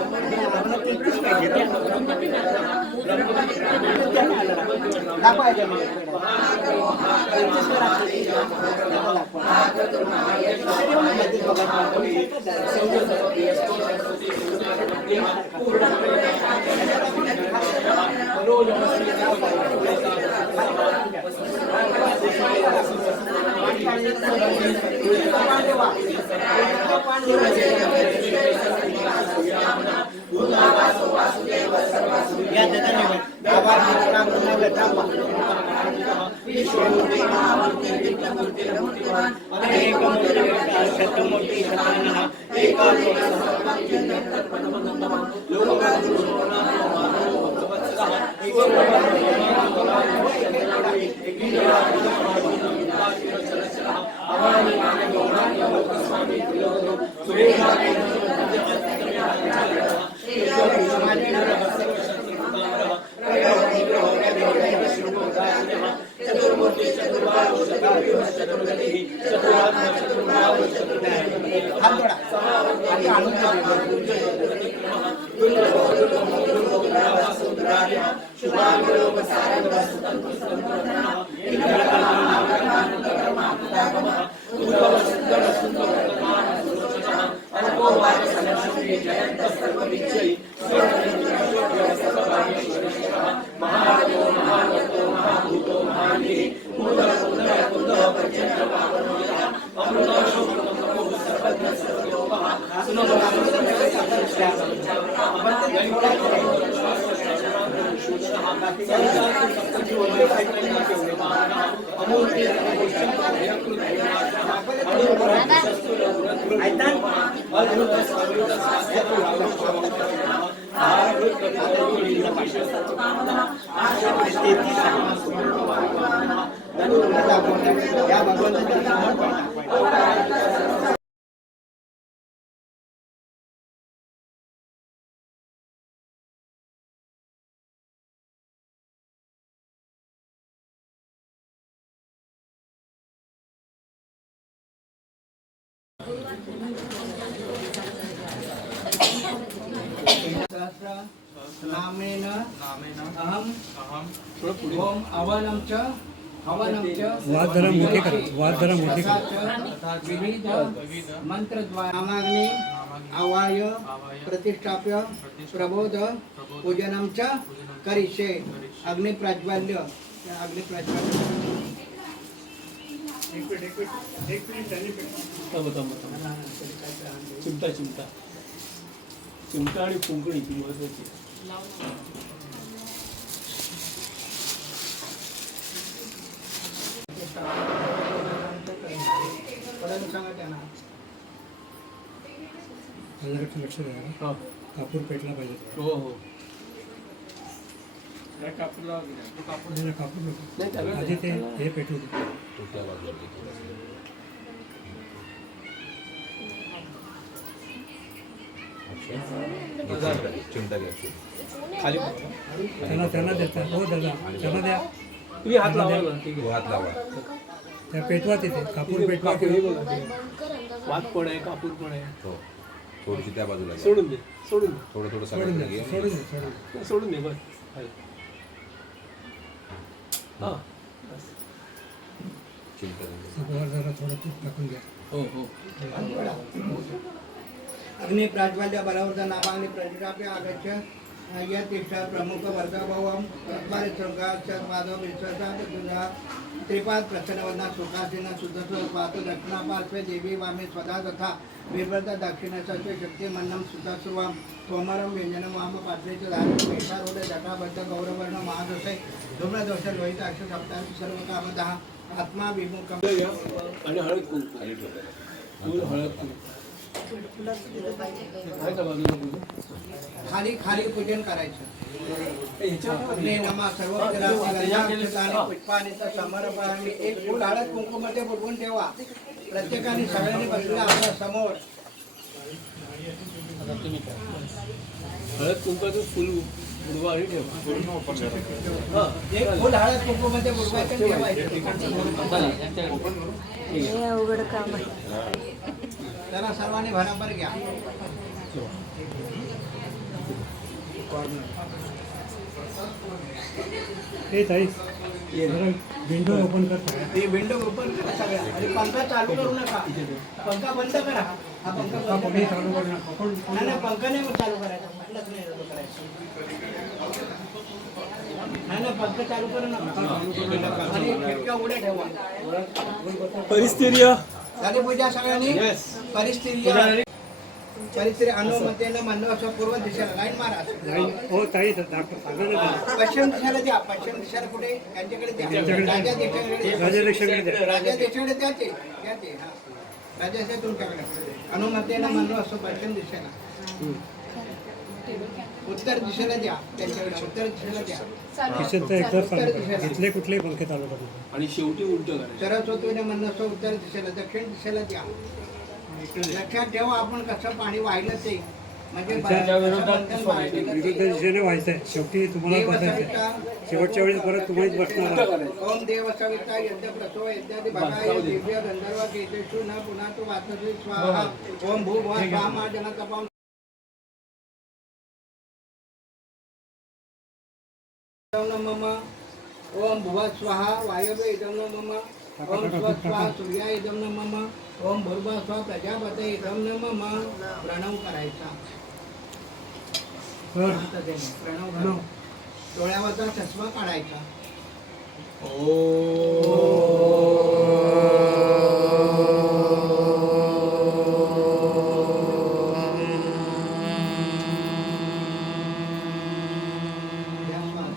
या भगवंताच्या समर्पण नामेन अहम ओम अवनम च वाद जरा मोठे करा, वाद जरा मोठे करा. विविध मंत्रद्वारा नामाग्नि आवाय प्रतिष्ठाप्य प्रबोध पूजनम च करिष्ये. अग्नि प्रज्वल्य अग्नि प्रज्वल्य चिमटा चिमटा चिमटा आणि कुंकणी ती महत्वाची. सांगा त्यांना. लक्ष द्या, कापूर पेटला पाहिजे. हो हो कापूर आधी ते हे पेटू दे. चिमटा घ्या. खाली त्यांना देता. हो दादा, त्यांना द्या. तुम्ही हात लावा ना. ठीक आहे. हात लावा. त्या पेटवा तिथे कापूर पेटवा. वात पण आहे, कापूर पण आहे. हो, थोडीशी त्या बाजूला घ्या. सोडून दे, सोडून दे, थोडं थोडं सोडून सगळं द्या, घे. सोडून द्या, सोडून द्या. सोडून दे बस. हां चिमटा घ्या. वर जरा थोडं तूप टाकून घ्या. हो हो अग्नि प्राज्वल्य बलवर्ध नामाग्नि प्रतिष्ठाप्य आगच्छ यतिष्ठा प्रमुख वर्गभवम चत्वारि शृंगाश्च माधव विश्वसाद दुर्गा त्रिपाद प्रसन्नवदना सुखासीन सुदर्शन पात दक्षिणापार्श्वे देवी वामे स्वधा तथा विव्रत दक्षिणेश्वर शक्ती मन्नम सुतसुवाम सोमरम व्यंजनम वाम पात्रेच धारण मेषारूढ जटाबद्ध गौरवर्ण महादोषे धूम्रदोष लोहिताक्ष सप्ताह सर्व कामदः आत्मा विमुख आणि हळद कुंकू फूल हळद कुंकू आहे का बाजूला कुंकू? खाली खाली पूजन करायचं. अग्ने नमा सर्व पुष्पानीचा समर्पण. एक फुल हळद कुंकुमध्ये बुडवून ठेवा. प्रत्येकाने सगळ्यांनी बसलेला आपल्या समोर. आता तुम्ही काय हळद कुंकाचं फुल बुडवा आणि ठेवा. एक फुल हळद कुंकुमध्ये बुडवायचं आणि ठेवायचं. हे अवघड काम आहे. जरा सर्वांनी भराभर घ्या. हे ताई जरा विंडो ओपन कर. ते विंडो ओपन करा सगळ्या आणि पंखा चालू करू नका. पंखा बंद करा. हा पंखा बंद कोणी करा. चालू करू नका. नाही नाही, पंखा नाही चालू करायचा. म्हटलंच नाही चालू करायचं. नाही नाही, पंखा चालू करू नका. आणि खिडक्या उड्या ठेवा. परिस्थिती झाली पूजा सगळ्यांनी. परिस्थिती परिस्थिती अनुमतेनं म्हणणं पूर्व दिशेला लाईन मारा. हो ताई सांगा ना. पश्चिम दिशेला द्या. पश्चिम दिशेला कुठे त्यांच्याकडे द्या. राजा देशाकडे राजलक्ष्मीकडे द्या. राजा देशाकडे द्या ते. द्या ते. हा, राजा असेल तुमच्याकडे. अनुमतेनं म्हणणं असतो पश्चिम दिशेला. उत्तर दिशेला द्या त्यांच्याकडे. उत्तर दिशेला द्या. किशनचं एकदा सांगा. इथले कुठले पंखे चालू करतो. आणि शेवटी उलट करायचं. सरस्वतीने म्हणणं असतो उत्तर दिशेला. दक्षिण दिशेला द्या. लक्षात ठेवा, आपण कसं पाणी वाहिलं ते म्हणजे विरुद्ध दिशेने व्हायचंय. शेवटी तुम्हाला बसायचं. शेवटच्या वेळेस परत तुम्हीच बसणार. ओम देव सविता यज्ञ प्रसव यज्ञादि भगाय दिव्य गंधर्व केतेषु न पुन्हा तू वाचसी स्वाहा. ओम भूभुव स्वाहा मा जन तपाम. मम ओम भुव स्वाहा वायवे इदं न मम. ओम स्व स्वाहा सूर्या इदं न मम. ओम भूर्भुवः स्वः प्रजापते इदं न मम. प्रणव करायचा. प्रणव करा. डोळ्यावरचा चष्मा काढायचा. या श्वास.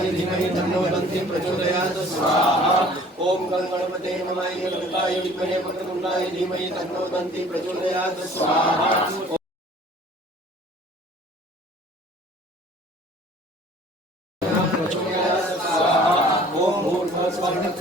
धीमहि तन्नो दन्ति प्रचोदयात् स्वाहा ओम गणपते नमः गणपताय विद्महे वक्रतुण्डाय धीमहि तन्नो दन्ति प्रचोदयात् स्वाहा ओम भूर्भुवस्वाहा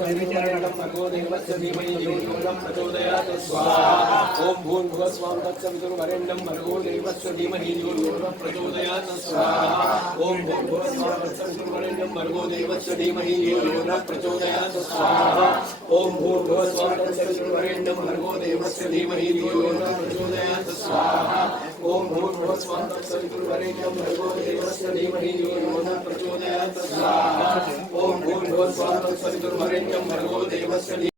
भगवो देवस्य धीमहि धियो यो प्रचोदयात् स्वाहा ओम भूर्भुवस्वाहा तत्सवितुर्वरेण्यं भर्गो देवस्य धीमहि धियो यो प्रचोदयात् स्वाहा ओम भूर्भुवस्वाहा तत्सवितुर्वरेण्यं भर्गो देवस्य धीमहि धियो यो प्रचोदयात् स्वाहा ओम भूर्भुवस्वाहा तत्सवितुर्वरेण्यं भर्गो देवस्य धीमहि धियो यो प्रचोदयात् स्वाहा ओम भूर्भुवस्वाहा तत्सवितुर्वरेण्यं भर्गो देवस्य धीमहि धियो यो प्रचोदयात् स्वाहा ओम भूर्भुवस्वाहा तत्सवितुर्वरेण्यं भर्गो देवस्य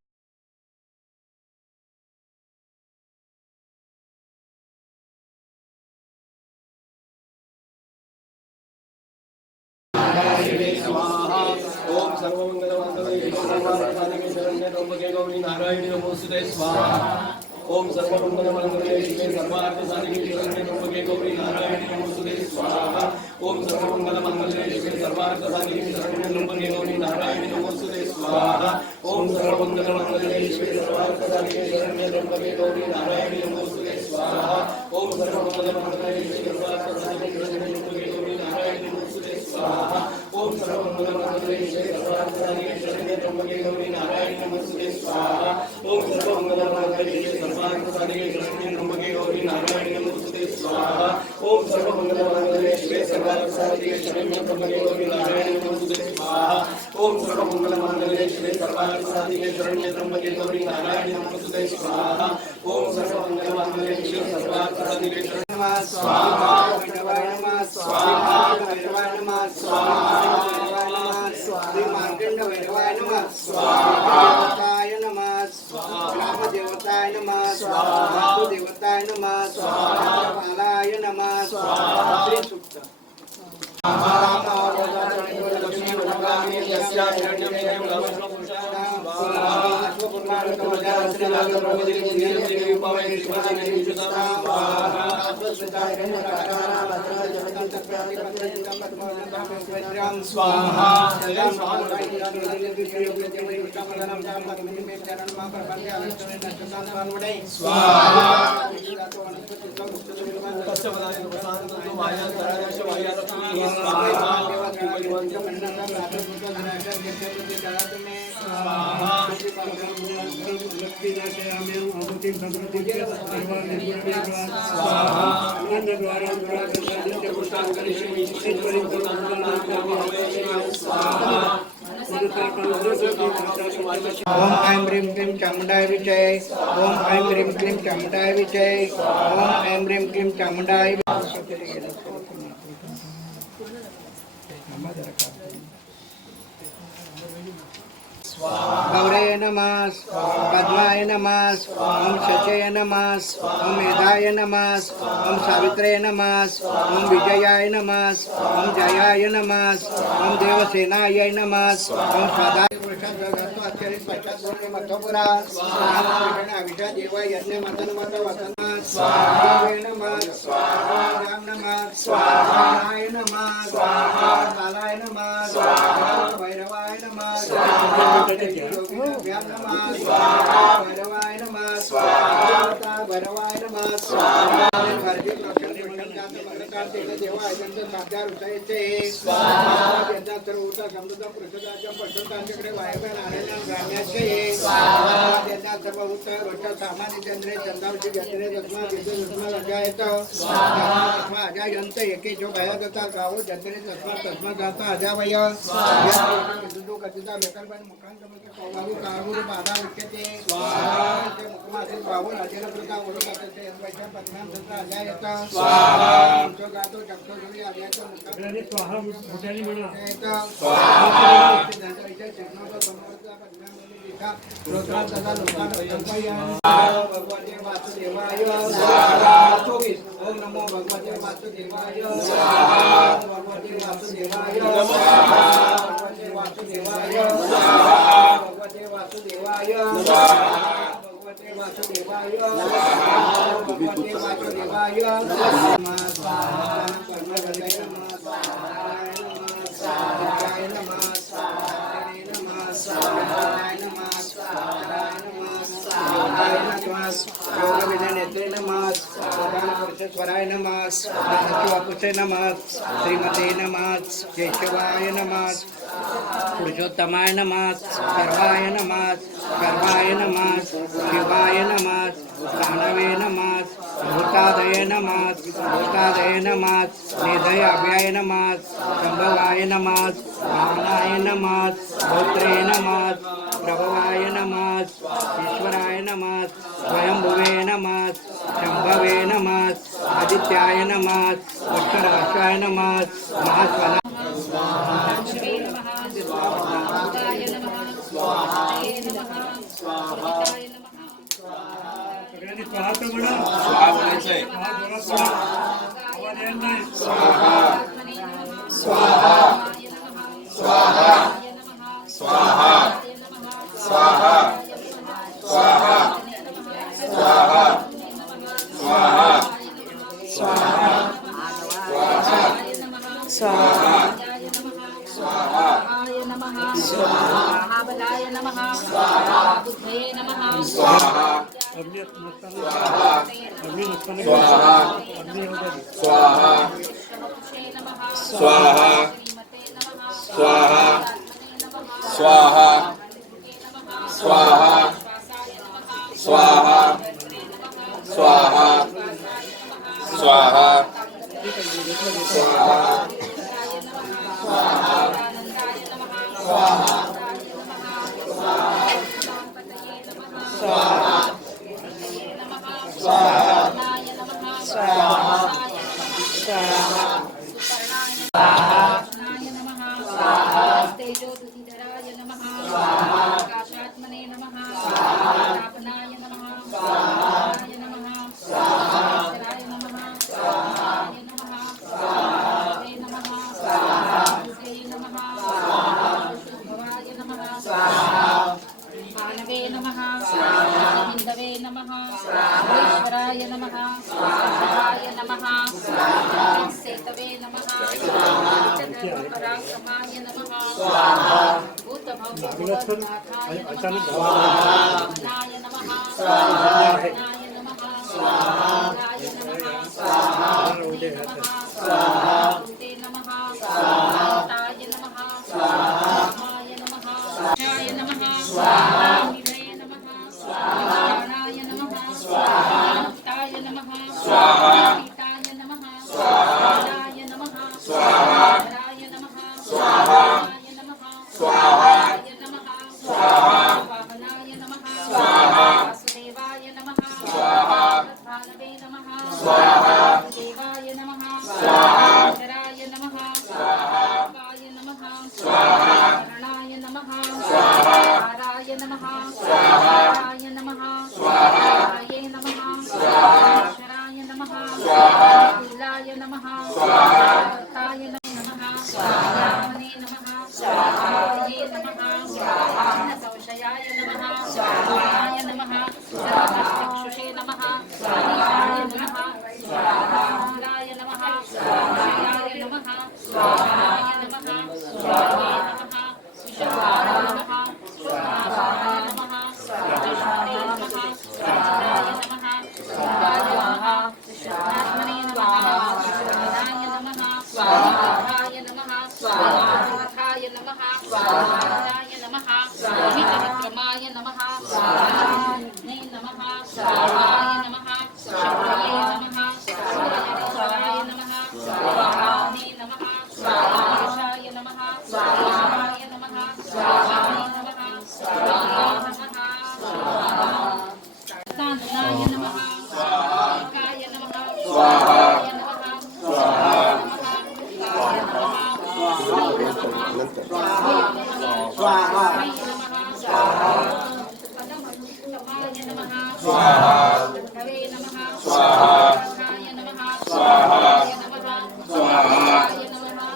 स्वाहा ओम सर्वमंगलमांगल्ये सर्वार्थसाधिके शरण्ये त्र्यंबके गौरी नारायणी नमोस्तुते स्वाहा ओम सर्वमंगलमांगल्ये शिवे सर्वार्थसाधिके शरण्ये त्र्यंबके गौरी नारायणी नमोस्तुते स्वाहा ओम सर्वमंगलमांगल्ये शिवे सर्वार्थसाधिके शरण्ये त्र्यंबके गौरी नारायणी नमोस्तुते स्वाहा ओम सर्वमंगलमांगल्ये शिवे सर्वार्थसाधिके शरण्ये त्र्यंबके गौरी नारायणी नमोस्तुते स्वाहा ओम सर्वमंगलमांगल्ये शिवे सर्वार्थसाधिके शरण्ये त्र्यंबके गौरी नारायणी नमोस्तुते स्वाहा ओम सर्वमंगलमांगल्ये शिवे सर्वार्थसाधिके शरण्ये त्र्यंबके गौरी नारायणी नमोस्तुते स्वाहा ओम सर्वमंगलमांगल्ये शिवे सर्वार्थसाधिके शरण्ये त्र्यंबके गौरी नारायणी नमोस्तुते स्वाहा ओम सर्वमंगलमांगल्ये शिवे सर्वार्थसाधिके शरण्ये त्र्यंबके गौरी नारायणी नमोस्तुते स्वाहा ओम सर्वमंगलमांगल्ये शिवे सर्वार्थसाधिके शरण्ये त्र्यंबके गौरी नारायणी नमोस्तुते स्वाहा ओम सर्वमंगलमांगल्ये शिवे सर्वार्थसाधिके शरण्ये स्वाहा स्वाहा स्वाहा मार्कंड वैरवाय नमः स्वाहा देवताय नमः स्वाहा देवताय नमः स्वाहा देवताय नमः स्वाहा बालाय नमः स्वाहा श्री सुक्त स्वाहा ओम ऐं ह्रीं क्लीं चामुण्डाय विजय ओम ऐं ह्रीं क्लीं चामुण्डाय विजय ओम ऐं ह्रीं क्लीं चामुण्डाय गौरये नमः पद्माय नमः ओम शचये नमः ओम मेधाय नमः ओम सावित्रे नमः ओम विजयाय नमः ओम जयाय नमः ओम देवसेनाय नमः ओम सदा मथुपुरा अभिषा देवा यज्ञ मदन मत वसन स्वाहा नमः स्वाहा राम नमः स्वाहाय नमः स्वाहा बालाय नमः स्वाहा भैरवाय नमः स्वाहा योगिभ्यां नमः स्वाहा भैरवाय नमः स्वाहा भैरवाय नमः स्वाहा भारतीय देवा अत्यंत साध्या ऋषयचे स्वाहा यज्ञ सर्वोत समृद्ध प्रसादाच्या पशुतांच्याकडे वायव्य नारायण ग्राम्याचे स्वाहा यज्ञ सर्व उत्तर रोज सामान्य चंद्रे चंद्रावची चंद्रे दस्मा विद्युत दस्मा अजायत स्वाहा दस्मा अजायंत एके जो भया दता गावो चंद्रे दस्मा तस्मा गाता अजावय स्वाहा विद्युत कथिता बेकरपण मुखांत मुख कौवारू काळगुरु बाधा उच्यते स्वाहा ते मुखमातील बावून अजर प्रता ओळख करते वैष्णव पद्मां दत्ता अजायत स्वाहा जो गातो चक्र जोडी अजायत मुखांत स्वाहा मोठ्याने म्हणा स्वाहा त्यांच्या चक्राचा समोरचा पद्मां रोत्रात तथा भगवते वासुदेवाय स्वाहा 24 ओम नमो भगवते वासुदेवाय स्वाहा भगवते वासुदेवाय स्वाहा भगवते वासुदेवाय स्वाहा भगवते वासुदेवाय स्वाहा भगवते वासुदेवाय स्वाहा भगवते वासुदेवाय स्वाहा स्वाहा कर्म हृदय नमः स्वाहा नमः स्वाहा नमः ज्ञानेश्वराय नमः ज्ञानशिवापुषे नमः श्रीमते नमः केशवाय नमः पुरुषोत्तमाय नमः सर्वाय नमः सर्वाय नमः शिवाय नमः सानवे नमः भूतादये नमः भूतादये नमः निधयाभ्याय नमः शंभवाय नमः वामनाय नमः भौत्रे नमः प्रभवाय नमः ईश्वराय नमः स्वयंभुवे नमः शंभवे नमः आदित्याय नमः उत्तराश्वाय नमः महास्वना सगळ्यांनी स्वाहाचं म्हणा. स्वाहा म्हणायचंय. स्वाहा जोरात म्हणा. आवाज येत नाही. स्वाहा स्वाहा स्वाहा स्वाहा स्वाहा स्वाहा स्वाहा स्वाहा स्वाहा स्वाहा महाबलाय नमः बुद्धये नमः स्वाहा अग्नी नसताना अग्नी नसताना स्वाहा अग्नी होता. स्वाहा स्वाहा स्वाहा स्वाहा स्वाहा स्वाहा स्वाहा स्वाहा स्वाहा तेजोधराय नमः आकाशात्मने नमः स्थापनाय नमः स्वाहाय नमः स्वाहाय नमः स्वाहाय नमः स्वाहाय नमः स्वाहाय नमः भवाय नमः मानवे नमः हिंदवे नमः ईश्वराय नमः स्वाहाय नमः सेतवे नमः पराक्रमाय नमः भूतभव्यनाथाय अचानक नमः स्वाहाय नमः स्वाहाय नमः स्वाहाय नमः स्वाहाय नमः स्वाहाय नमः स्वाहाय नमः स्वाहाय नमः स्वाहाय नमः स्वाहाय नमः स्वाहाय नमः स्वाहाय नमः स्वाहाय नमः स्वाहाय नमः स्वाहाय नमः वाहनाय नमः वासुदेवाय नमः भानवे नमः देवाय नमः शराय नमः काय नमः शरणाय नमः हाराय नमः हाराय नमः हाराय नमः शराय नमः शीलाय नमः ताय नमः स्वाहाय नमः स्वाहाय नमः संशयाय नमः स्वाहाय नमः चक्षुषे नमः स्वाहाय नमः स्वाहाय नमः स्वाहाय नमः स्वाहाय नमः स्वाहाय नमः विशुद्धाय नमः स्वाहाय नमः स्वाहाय नमः स्वाहाय नमः स्वाहाय नमः विशुद्धात्मने नमः स्वाहाय नमः स्वाहाय नमः स्वाहाय नमः स्वाहाय नमः स्वाहाय नमः स्वाहाय नमः स्वाहाय नमः शक्तये नमः स्वाहाय नमः स्वाहाय नमः स्वाहाय नमः स्वाहाय नमः स्वाहाय नमः स्वाहाय नमः काय नमः स्वाहाय नमः स्वाहाय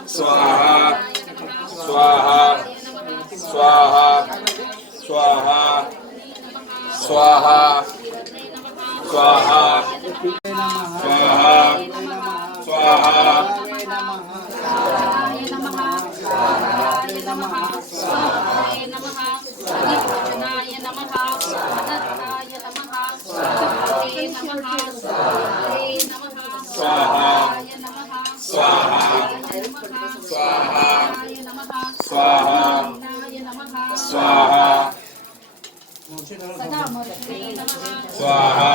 स्वाहा स्वाहा स्वाहा स्वाहा स्वाहा स्वाहा स्वाहाय नमः स्वाहाय नमः स्वाहाय नमः स्वाहाय नमः स्वाहाय नमः स्वाहाय नमः स्वाहाय नमः स्वाहा स्वाहा स्वाहा स्वाहा स्वाहा स्वाहा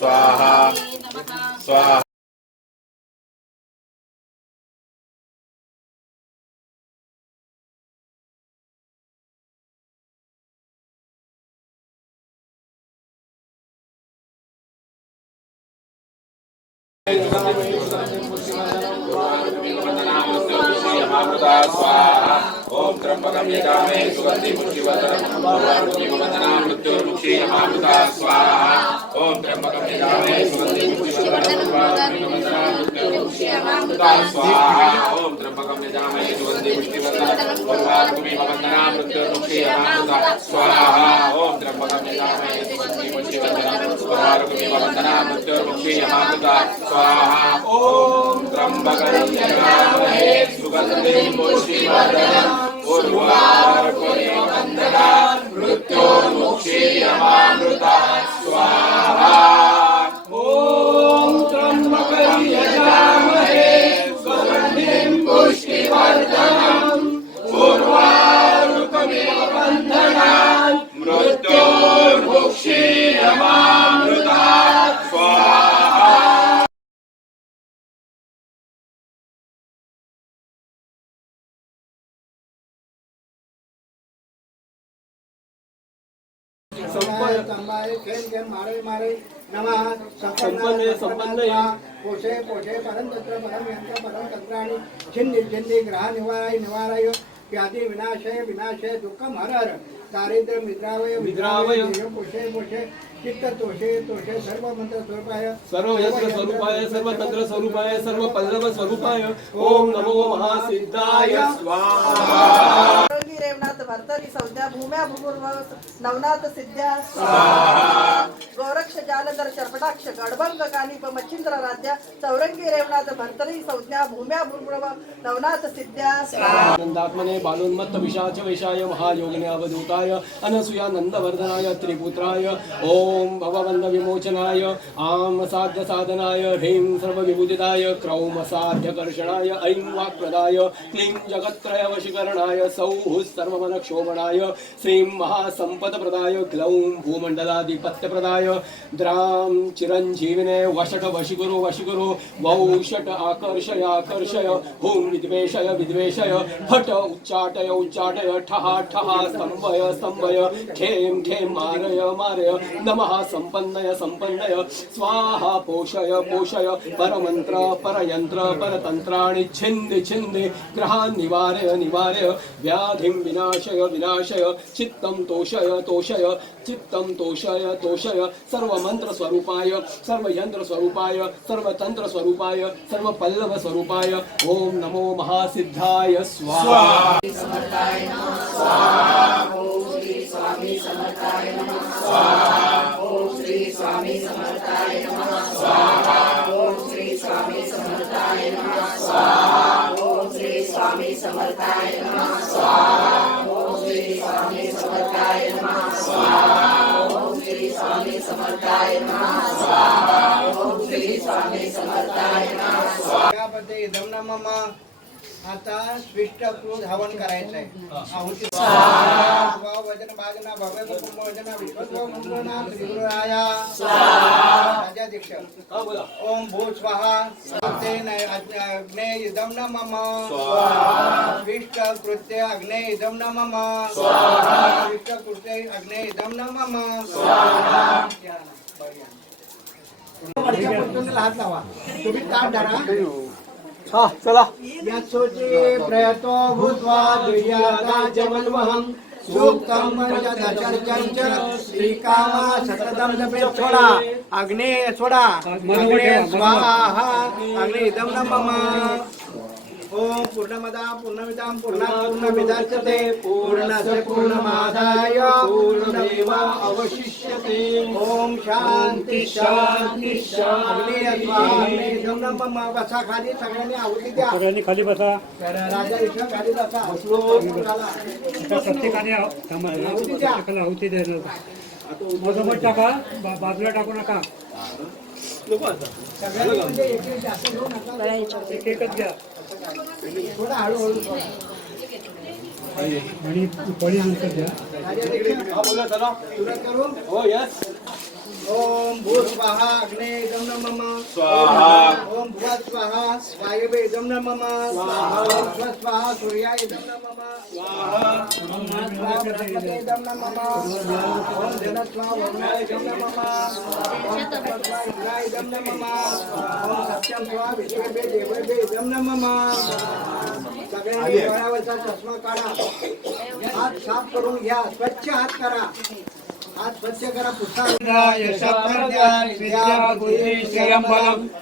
स्वाहा स्वाहा ओम त्र्यंबकं यजामहे सुगन्धिं पुष्टिवर्धनम् ओम मृत्युर्मुक्षीयमामृता स्वाहा ओम त्र्यंबकं यजामहे सुगन्धिं पुष्टिवर्धनम् मृत्युर्मुक्षीयमामृता स्वाहा ओम त्र्यंबकं यजामहे सुगन्धिं पुष्टिवर्धनम् मृत्युर्मुक्षीयमामृता स्वाहा ओम त्र्यंबकं यजामहे सुगन्धिं पुष्टिवर्धनम् मृत्युर्मुक्षीयमामृता स्वाहा ओम त्र्यंबकं यजामहे सुगन्धिं पुष्टिवर्धनम् मृत्युर्मुक्षीयमामृता स्वाहा ओम त्र्यंबकं यजामहे सुगन्धिं पुष्टिवर्धनम् उर्वारुकमिव बन्धनात् मृत्युर्मुक्षीयमामृता स्वाहा संपन्न खेल खेल मारे मारे नमः संपन्न पोषे पोषे परम तत्र परम यंत्र परम तत्राणि छिन्नि छिन्नि ग्रह निवाराय निवाराय व्याधि विनाशय विनाशय दुःखम हर हर दारिद्र्य मित्रावय मित्रावय पोषे पोषे चित्त तोषे तोषे सर्व मंत्र स्वरूपाय सर्व यंत्र स्वरूपाय सर्व तंत्र स्वरूपाय सर्व पल्लव स्वरूपाय ओम नमो महासिद्धाय स्वाहा रेवनाथ भरतरी संज्ञा भूम्या भूपूर्व नवनाथ सिद्ध्या गोरक्ष जालधर चर्पटाक्ष गडभंग कानिप मच्छिंद्र राज्या चौरंगी रेवनाथ भरतरी संज्ञा भूम्या भूपूर्व नवनाथ सिद्ध्या नंदात्मने बालोन्मत्त विशाच वेशाय महायोगिने अवधूताय अनसूया नंदवर्धनाय त्रिपुत्राय ओम भवबंध विमोचनाय आम साध्य साधनाय ह्रीं सर्वविभूतिदाय क्रौम साध्य कर्षणाय ऐं वाक्प्रदाय क्लीं जगत्त्रय वशीकरणाय सौः सर्वमन क्षोभणाय श्रीं महासंपदप्रदाय ग्लौं भूमण्डलाधिपत्यप्रदाय द्रां चिरञ्जीविने वषट वशिगुरु वौषट आकर्षय हुं विद्वेषय फट उच्चाटय ठः स्तंभय खें मारय नमः संपन्नय स्वाहा पोषय परमंत्र परयंत्र परतंत्राणि छिन्धि ग्रहान् निवारय व्याधिं विनाशय चित्तं तोषय चित्तं तोषय सर्वमंत्र स्वरूपाय सर्वयंत्र स्वरूपाय सर्वतंत्र स्वरूपाय सर्वपल्लव स्वरूपाय ओम नमो महासिद्धाय स्वाहा त्यामध्ये इदं नमः आता स्विष्टकृत हवन करायचं आहे आहुती वजन भाजना भव्य वजना विश्वस्व मंगळना त्रिगुराया राजाध्यक्ष ओम भू स्वाहा तेन अग्ने इदं नमः स्विष्टकृत्य अग्ने इदं नमः स्विष्टकृत्य अग्ने इदं नमः हात लावा तुम्ही ताट धरा चला यत्सोचे प्रयतो भूत्वा दुर्यादाजमन्वहं सूक्तं मर्यादाचर्चं च श्रीकामा सततं जपे सोडा अग्ने सोडा अग्ने स्वाहा अग्ने इदं नमः ओम पूर्णमदा पूर्णमिदं पूर्णमिदच्यते पूर्णस्य पूर्णमादाय पूर्णमेव अवशिष्यते ओम शांती शांती शांती इदं नमः बसा खाली सगळ्यांनी आहुती द्या सगळ्यांनी खाली बसा राजा इथं खाली बसा प्रत्येकाने प्रत्येकाला आहुती द्यायला मधोमध टाका बाजूला टाकू नका सगळ्यांनी म्हणजे एक जास्त घेऊ नका एकच घ्या थोडा हळूहळू आणि पळी नंतर द्या सुरुवात करू हो यस ओम भू स्वाहा अग्ने इदं नमः ओम भुवा स्वाहा वायवे इदं नमः ओम स्व स्वाहा सूर्या इदं नमः ओम बृहस्पते इदं नमः ओम धनस्वाहा वरुणाय इदं नमः ओम तपस्वा इंद्राय इदं नमः ओम सत्यं स्वाहा विश्वेभ्य देवेभ्य इदं नमः सगळ्यांनी डोळ्यावरचा चष्मा काढा हात साफ करून घ्या स्वच्छ हात करा हात स्वच्छ करा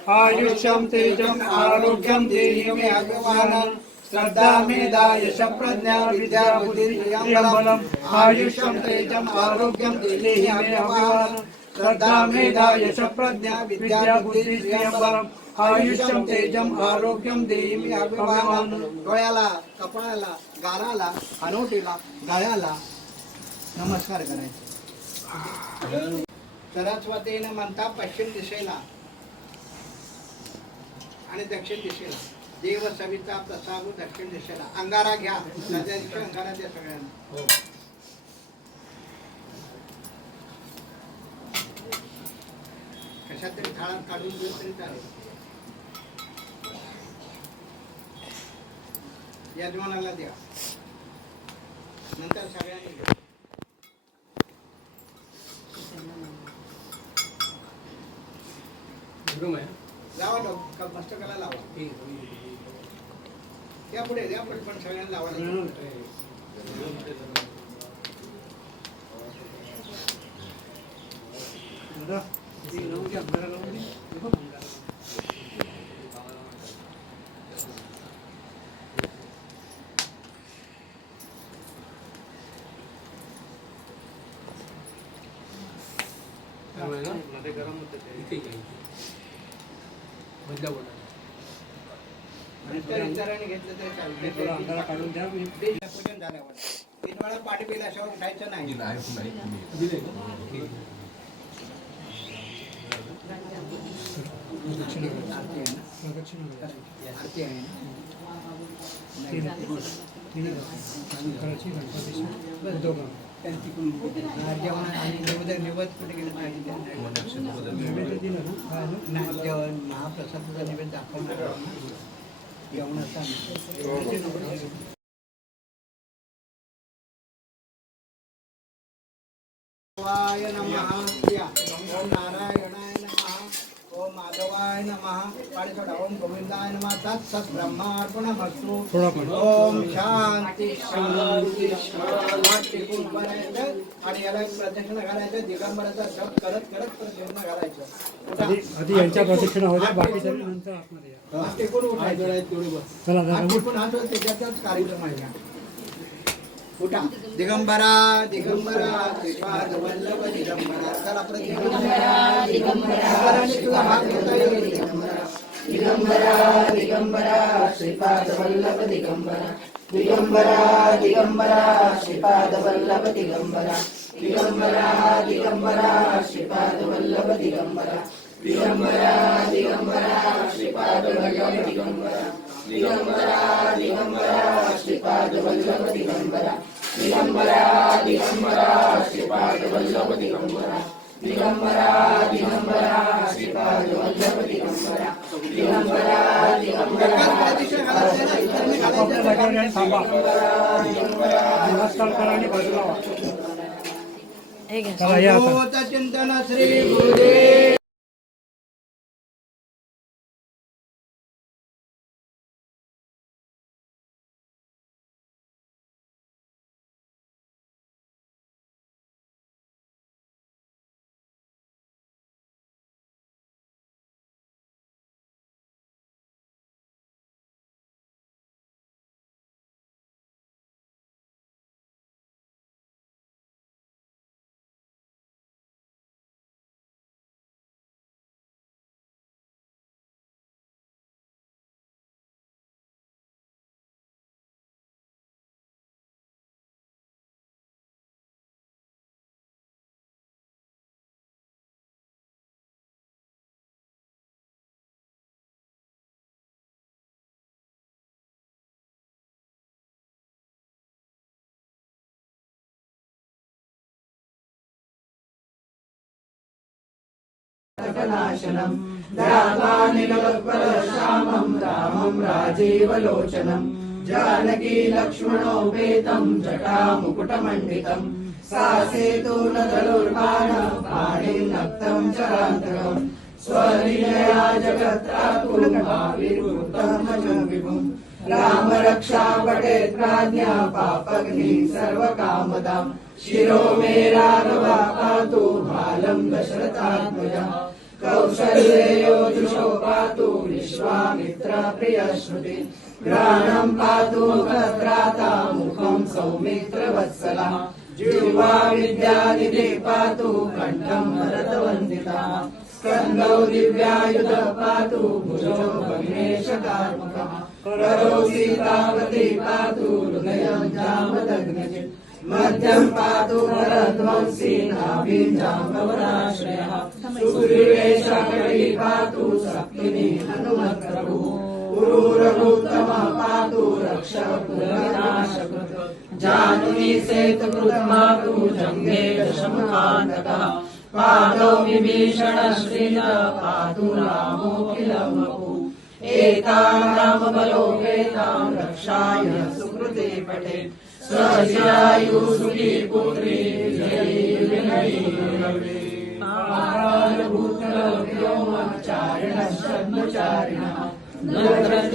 आयुष्यं तेजं आरोग्यं देहि मे भगवान् श्रद्धा मेधा यश प्रज्ञा विद्या बुद्धि बलम् आयुष्यं तेजं आरोग्यं देहि मे भगवान् श्रद्धा मेधा यश प्रज्ञा विद्या बुद्धि बलम् आयुष्यं तेजं आरोग्यं देहि मे भगवान् डोळ्याला कपाळाला गालाला हनोटीला गळ्याला नमस्कार करायचा सरस्वतीनं म्हणता पश्चिम दिशेला आणि दक्षिण दिशेला देव सविता प्रसादू दक्षिण दिशेला अंगारा घ्या सध्या दिशा अंगारा द्या सगळ्यांना कशात तरी थाळात काढून दिलं तरी चालेल यजमानाला द्या नंतर सगळ्यांनी घ्या लावा मस्तकाला लावा त्या पुढे द्या पण सगळ्यांना लावा घेतलं तरी पूजन झाल्यावर 3 वेळा पाणी पिल्याशिवाय उठायचं नाही दक्षिणा आरती आहे ना? प्रदक्षिणा करायची. आरती आहे ना? तिन्ही शंकराची गणपतीची उदोगा त्यांच्याकडून जेवण आणि निवेद कुठे गेलं पाहिजे नैवेद्य दिलं ना काय झालं? नाही जेवण महाप्रसादाचा निवेद दाखवणार आहोत ना. जेवणाचा वाय नमः ओम नारायणाय नमः ओम माधवाय नमः पाणी सोडा ओम गोविंदाय नमः तत्सत ब्रह्मार्पणमस्तु थोडा पण ओम शांती शांती शांती करायचं आणि याला एक प्रदक्षिणा घालायचं दिगंबराचा जप करत करत प्रदक्षिणा घालायचं आधी यांच्या प्रदक्षिणा होत्या बाकी सगळी नंतर आतमध्ये या. टेकून उठायचं चला हात जरा टेकून हात वर त्याच्यातच कार्यक्रम आहे हा. उठा दिगंबरा दिगंबरा श्रीपाद वल्लभ दिगंबरा चला दिगंबरा तुला भाग घेता येईल दिगंबरा दिगंबरा श्रीपाद वल्लभ दिगंबरा दिगंबरा दिगंबरा श्रीपाद वल्लभ दिगंबरा दिगंबरा दिगंबरा श्रीपाद वल्लभ दिगंबरा दिगंबरा दिगंबरा श्रीपाद वल्लभ दिगंबरा दिगंबरा दिगंबरा श्रीपाद वल्लभ दिगंबरा दिगंबरा दिगंबरा श्रीपाद वल्लभ दिगंबरा दिगंबरा दिगंबरा श्रीपाद वल्लभ दिगंबरा दिगंबरा दिगंबरा थांबा नमस्कार करा आणि बाजूला व्हा. हे घ्या चला या आता. होत चिंतन श्री गुरुदेव नाशनम श्यामं रामं राजीवलोचनं जानकी लक्ष्मणोपेतं जटामुकुटमण्डितं सासेतून धनुर्बाण पाणिं नक्तं चरान्तकं स्वलीलया जगत्रातुं भाविर्भूतं भजं विभुं राम रक्षा पटेत् प्राज्ञा पापग्नि सर्वकामदां शिरो मे राघवा पातु भालं दशरथात्मजा कौशल्ययो जुषो पातु विश्वामित्र प्रियश्रुति घ्राणं पातु भद्राता मुखं सौमित्र वत्सला जिह्वा विद्यानिधि पातु कण्ठं भरतवन्दिता स्कन्दौ दिव्यायुध पातु भुजो भग्नेशकार्मुकः करो सीतापति पातु हृदयं जामदग्नजित् मध्यं पातु भरध्वंसी नाभिं जाम्बवनाश्रयः सुग्रीवेशकरी पातु सप्तमी हनुमत्प्रभुः पुरूरभूतमः पातु रक्षपुरविनाशकृत् जानुनी सेतुकृत् पातु जङ्गे दशमुखान्तकः पादौ विभीषण श्रीन पातु रामोऽखिलं वपुः एतां रामबलोपेतां रक्षाय सुकृते पठेत् स्वस्यायु सुखी पुत्री विजयी व्योमचारिणः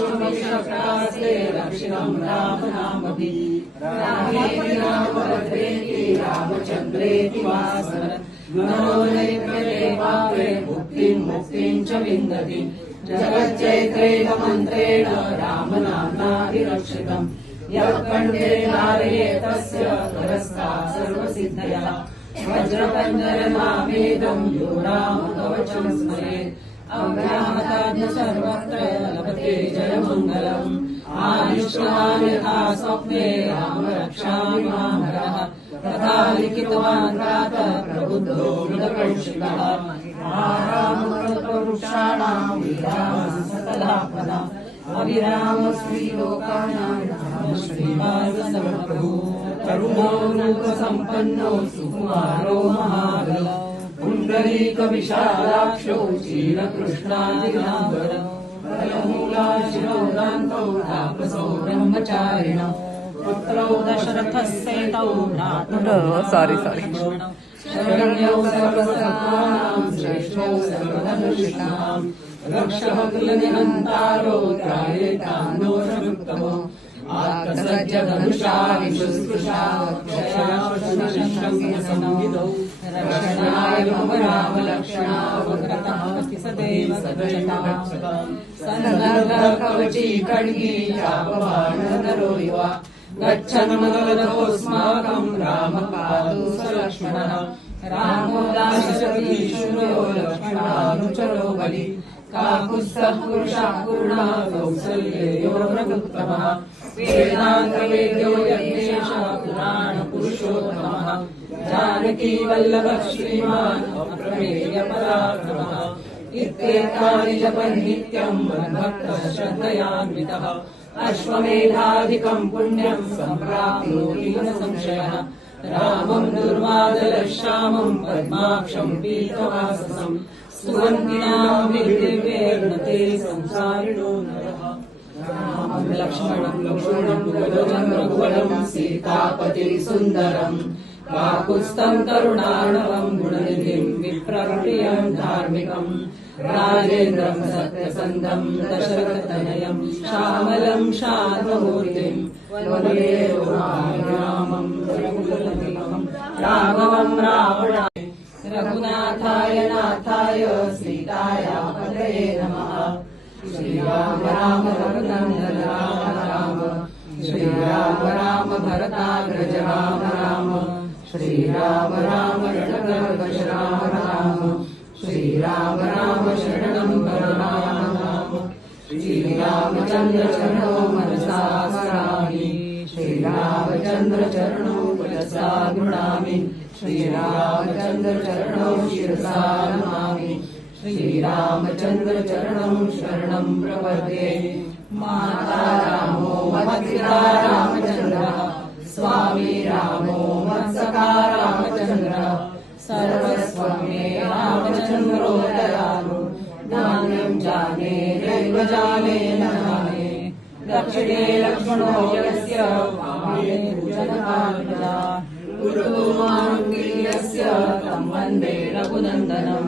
नद्रष्टुमिशक्रास्ते रक्षिणं रामनामभिः रामेति रामभद्रेति रामचन्द्रेति वासरन् मनोनैक्यते पात्रे मुक्तिं च विन्दति जगच्चैत्रेण मन्त्रेण रामनाम्नाभिरक्षितम् यः कण्ठे धारये तस्य करस्तात् सर्वसिद्धयः वज्रपञ्जरनामेदं यो रामकवचं स्मरेत् अव्याहताज्ञ सर्वत्र लभते जयमङ्गलम् आयुष्मान् यथा स्वप्ने राम रक्षामि मामरः तथा लिखितवान् प्रातः प्रबुद्धो मृतकौशिकः आरामकल्पवृक्षाणां विरामः सकलात्मना अविराम श्रीलोकानां श्रीमार्गसमप्रभु तरुणो लोकसम्पन्नो सुकुमारो महाबलः पुण्डरीकविशालाक्षो क्षीरकृष्णादिनाम्बर फलमूलाशिरोदान्तौ तापसो ब्रह्मचारिणौ पुत्रौ दशरथस्येतौ शरण्यौ सर्वसत्त्वानां श्रेष्ठौ सर्वधनुषितां रक्षः कुलनिहन्तारो त्रायेतां दोषमुत्तमो आत्मसज्जधनुषा विशुश्रूषा वक्षयाशंसंगितौ रक्षणाय रामलक्ष्मणावकृतमस्ति सदैव सज्जतां सन्नद्धः कवची खड्गी चापबाणधरो युवा गच्छन्मदरथोऽस्माकं रामपादो सलक्ष्मणः रामो दाशरथी शूरो लक्ष्मणानुचरो बलि काकुत्स्थः पुरुषः पूर्णः कौसल्येयो रघुत्तमः वेदान्तवेद्यो यज्ञेशः पुराणपुरुषोत्तमः जानकी वल्लभः श्रीमान् अप्रमेयपराक्रमः इत्येतानि जपन् नित्यं मद्भक्तः श्रद्धयान्वितः अश्वमेधाधिकं पुण्यं सम्प्राप्नोति न संशयः रामं दुर्वादलश्यामं पद्माक्षं पीतवाससं सुवन्तिनां दिव्येन ते संसारिणो नरः रामं लक्ष्मणं रघुवरं रघुवरं सीतापतिं सुन्दरं काकुत्स्थं करुणार्णवं गुणनिधिं विप्रप्रियं धार्मिकं राजेन्द्रं सत्यसन्धं दशरथतनयं श्यामलं शान्तमूर्तिं वन्दे रामं रघुपतिं राघवं रावणाय रघुनाथाय नाथाय सीताय पतये नमः श्रीराम राम रघुनन्दन राम राम श्रीराम राम भरताग्रज राम राम श्रीराम राम रणकर्कश राम राम श्रीराम राम शरणं वर राम राम श्रीरामचन्द्र चरणो मनसा स्मरामि श्रीरामचन्द्र चरणो मनसा गृह्णामि श्रीरामचन्द्र चरणौ शिरसा नमामि श्रीरामचन्द्र चरणौ शरणं प्रपद्ये माता रामो मत्पिता रामचन्द्रः स्वामी रामो मत्सखा रामचन्द्रः सर्वस्वं मे रामचन्द्रो दयालु ज्ञानं जाने दैव जाने न जाने दक्षिणे लक्ष्मणो यस्य वामे जनकात्मजा पुरतो मारुङ्गीयस्य तं वन्दे रघुनन्दनं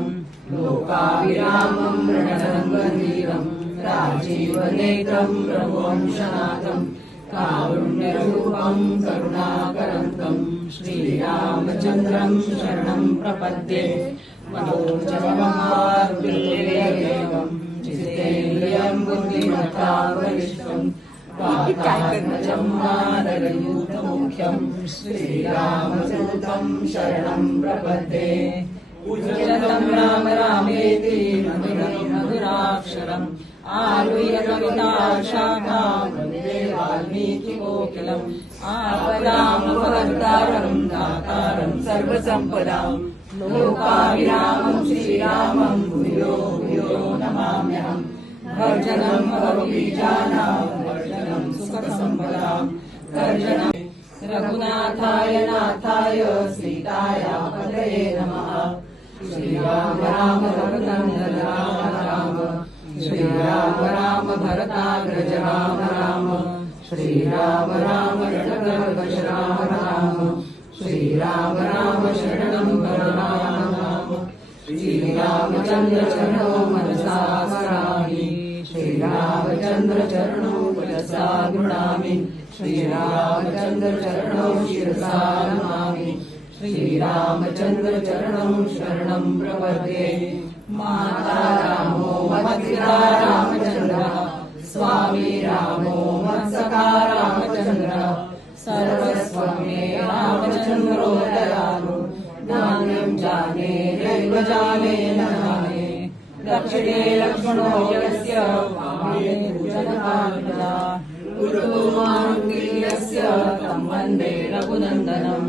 लोकाभिरामं रणरङ्गधीरं राजीवनेत्रं रघुवंशनाथं कारुण्यरूपं करुणाकरन्तं श्रीरामचन्द्रं शरणं प्रपद्ये मनोजवमारुल्येवं जितेन्द्रियं बुद्धिमतावरिष्ठं वातात्मजं मानरयूतमुख्यं श्रीरामदूतं शरणं प्रपद्ये पूज्यतं राम रामेति मधुराक्षरम् आरुह्य कविताशाखां वन्दे वाल्मीकिकोकिलम् आपदामपहर्तारं दातारं सर्वसम्पदां लोकाभिरामं श्रीरामं भूयो भूयो नमाम्यहम् भर्जनं भवबीजानां वर्जनं सुखसम्पदां गर्जनं रघुनाथाय नाथाय सीताय पतये नमः श्रीराम राम रघुनन्दन राम राम श्रीराम राम भरताग्रज राम राम श्रीराम राम रणकर्कश राम राम श्रीराम राम शरणं वर राम राम श्रीरामचन्द्र चरणो मनसा स्मरामि श्रीरामचन्द्र चरणो मनसा गृह्णामि श्रीरामचन्द्र चरणौ शिरसा नमामि श्रीरामचन्द्र चरणौ शरणं प्रपद्ये माता रामो मत्पिता रामचन्द्रः स्वामी रामो मत्सखा रामचन्द्रः सर्वस्वं मे रामचन्द्रो दयालु ज्ञानं जाने दैव जाने न जाने दक्षिणे लक्ष्मणो यस्य वामे जनकात्मजा पुरतो मारुङ्गीयस्य तं वन्दे रघुनन्दनं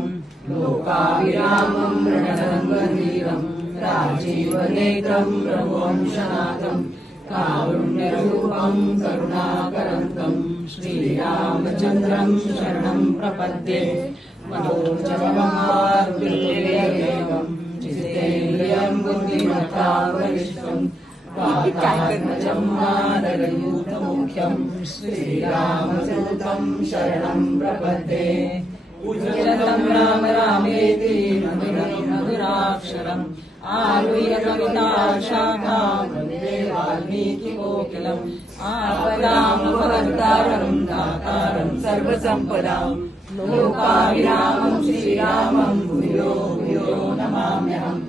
लोकाभिरामं रणरङ्गधीरं राजीवनेत्रं रघुवंशनाथं कारुण्यरूपं करुणाकरन्तं श्रीरामचन्द्रं शरणं प्रपद्ये मनोजवमारुदेवं जितेन्द्रियं बुद्धिमतावरिष्ठं वातात्मजं मानरयूथमुख्यं श्रीरामदूतं शरणं प्रपद्ये पूज्यतं राम रामेति मधुरं मधुराक्षरम् आरुह्य कविताशाखां वन्दे वाल्मीकिकोकिलम् आपदामपहर्तारं दातारं सर्वसम्पदां लोकाभिरामं श्रीरामं भूयो भूयो नमाम्यहम्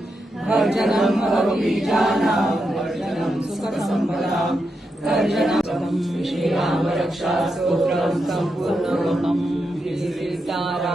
भर्जनं भवबीजानां भर्जनं सुखसम्पदां गर्जनं श्रीरामरक्षास्तोत्रं सम्पूर्णम् सीताराम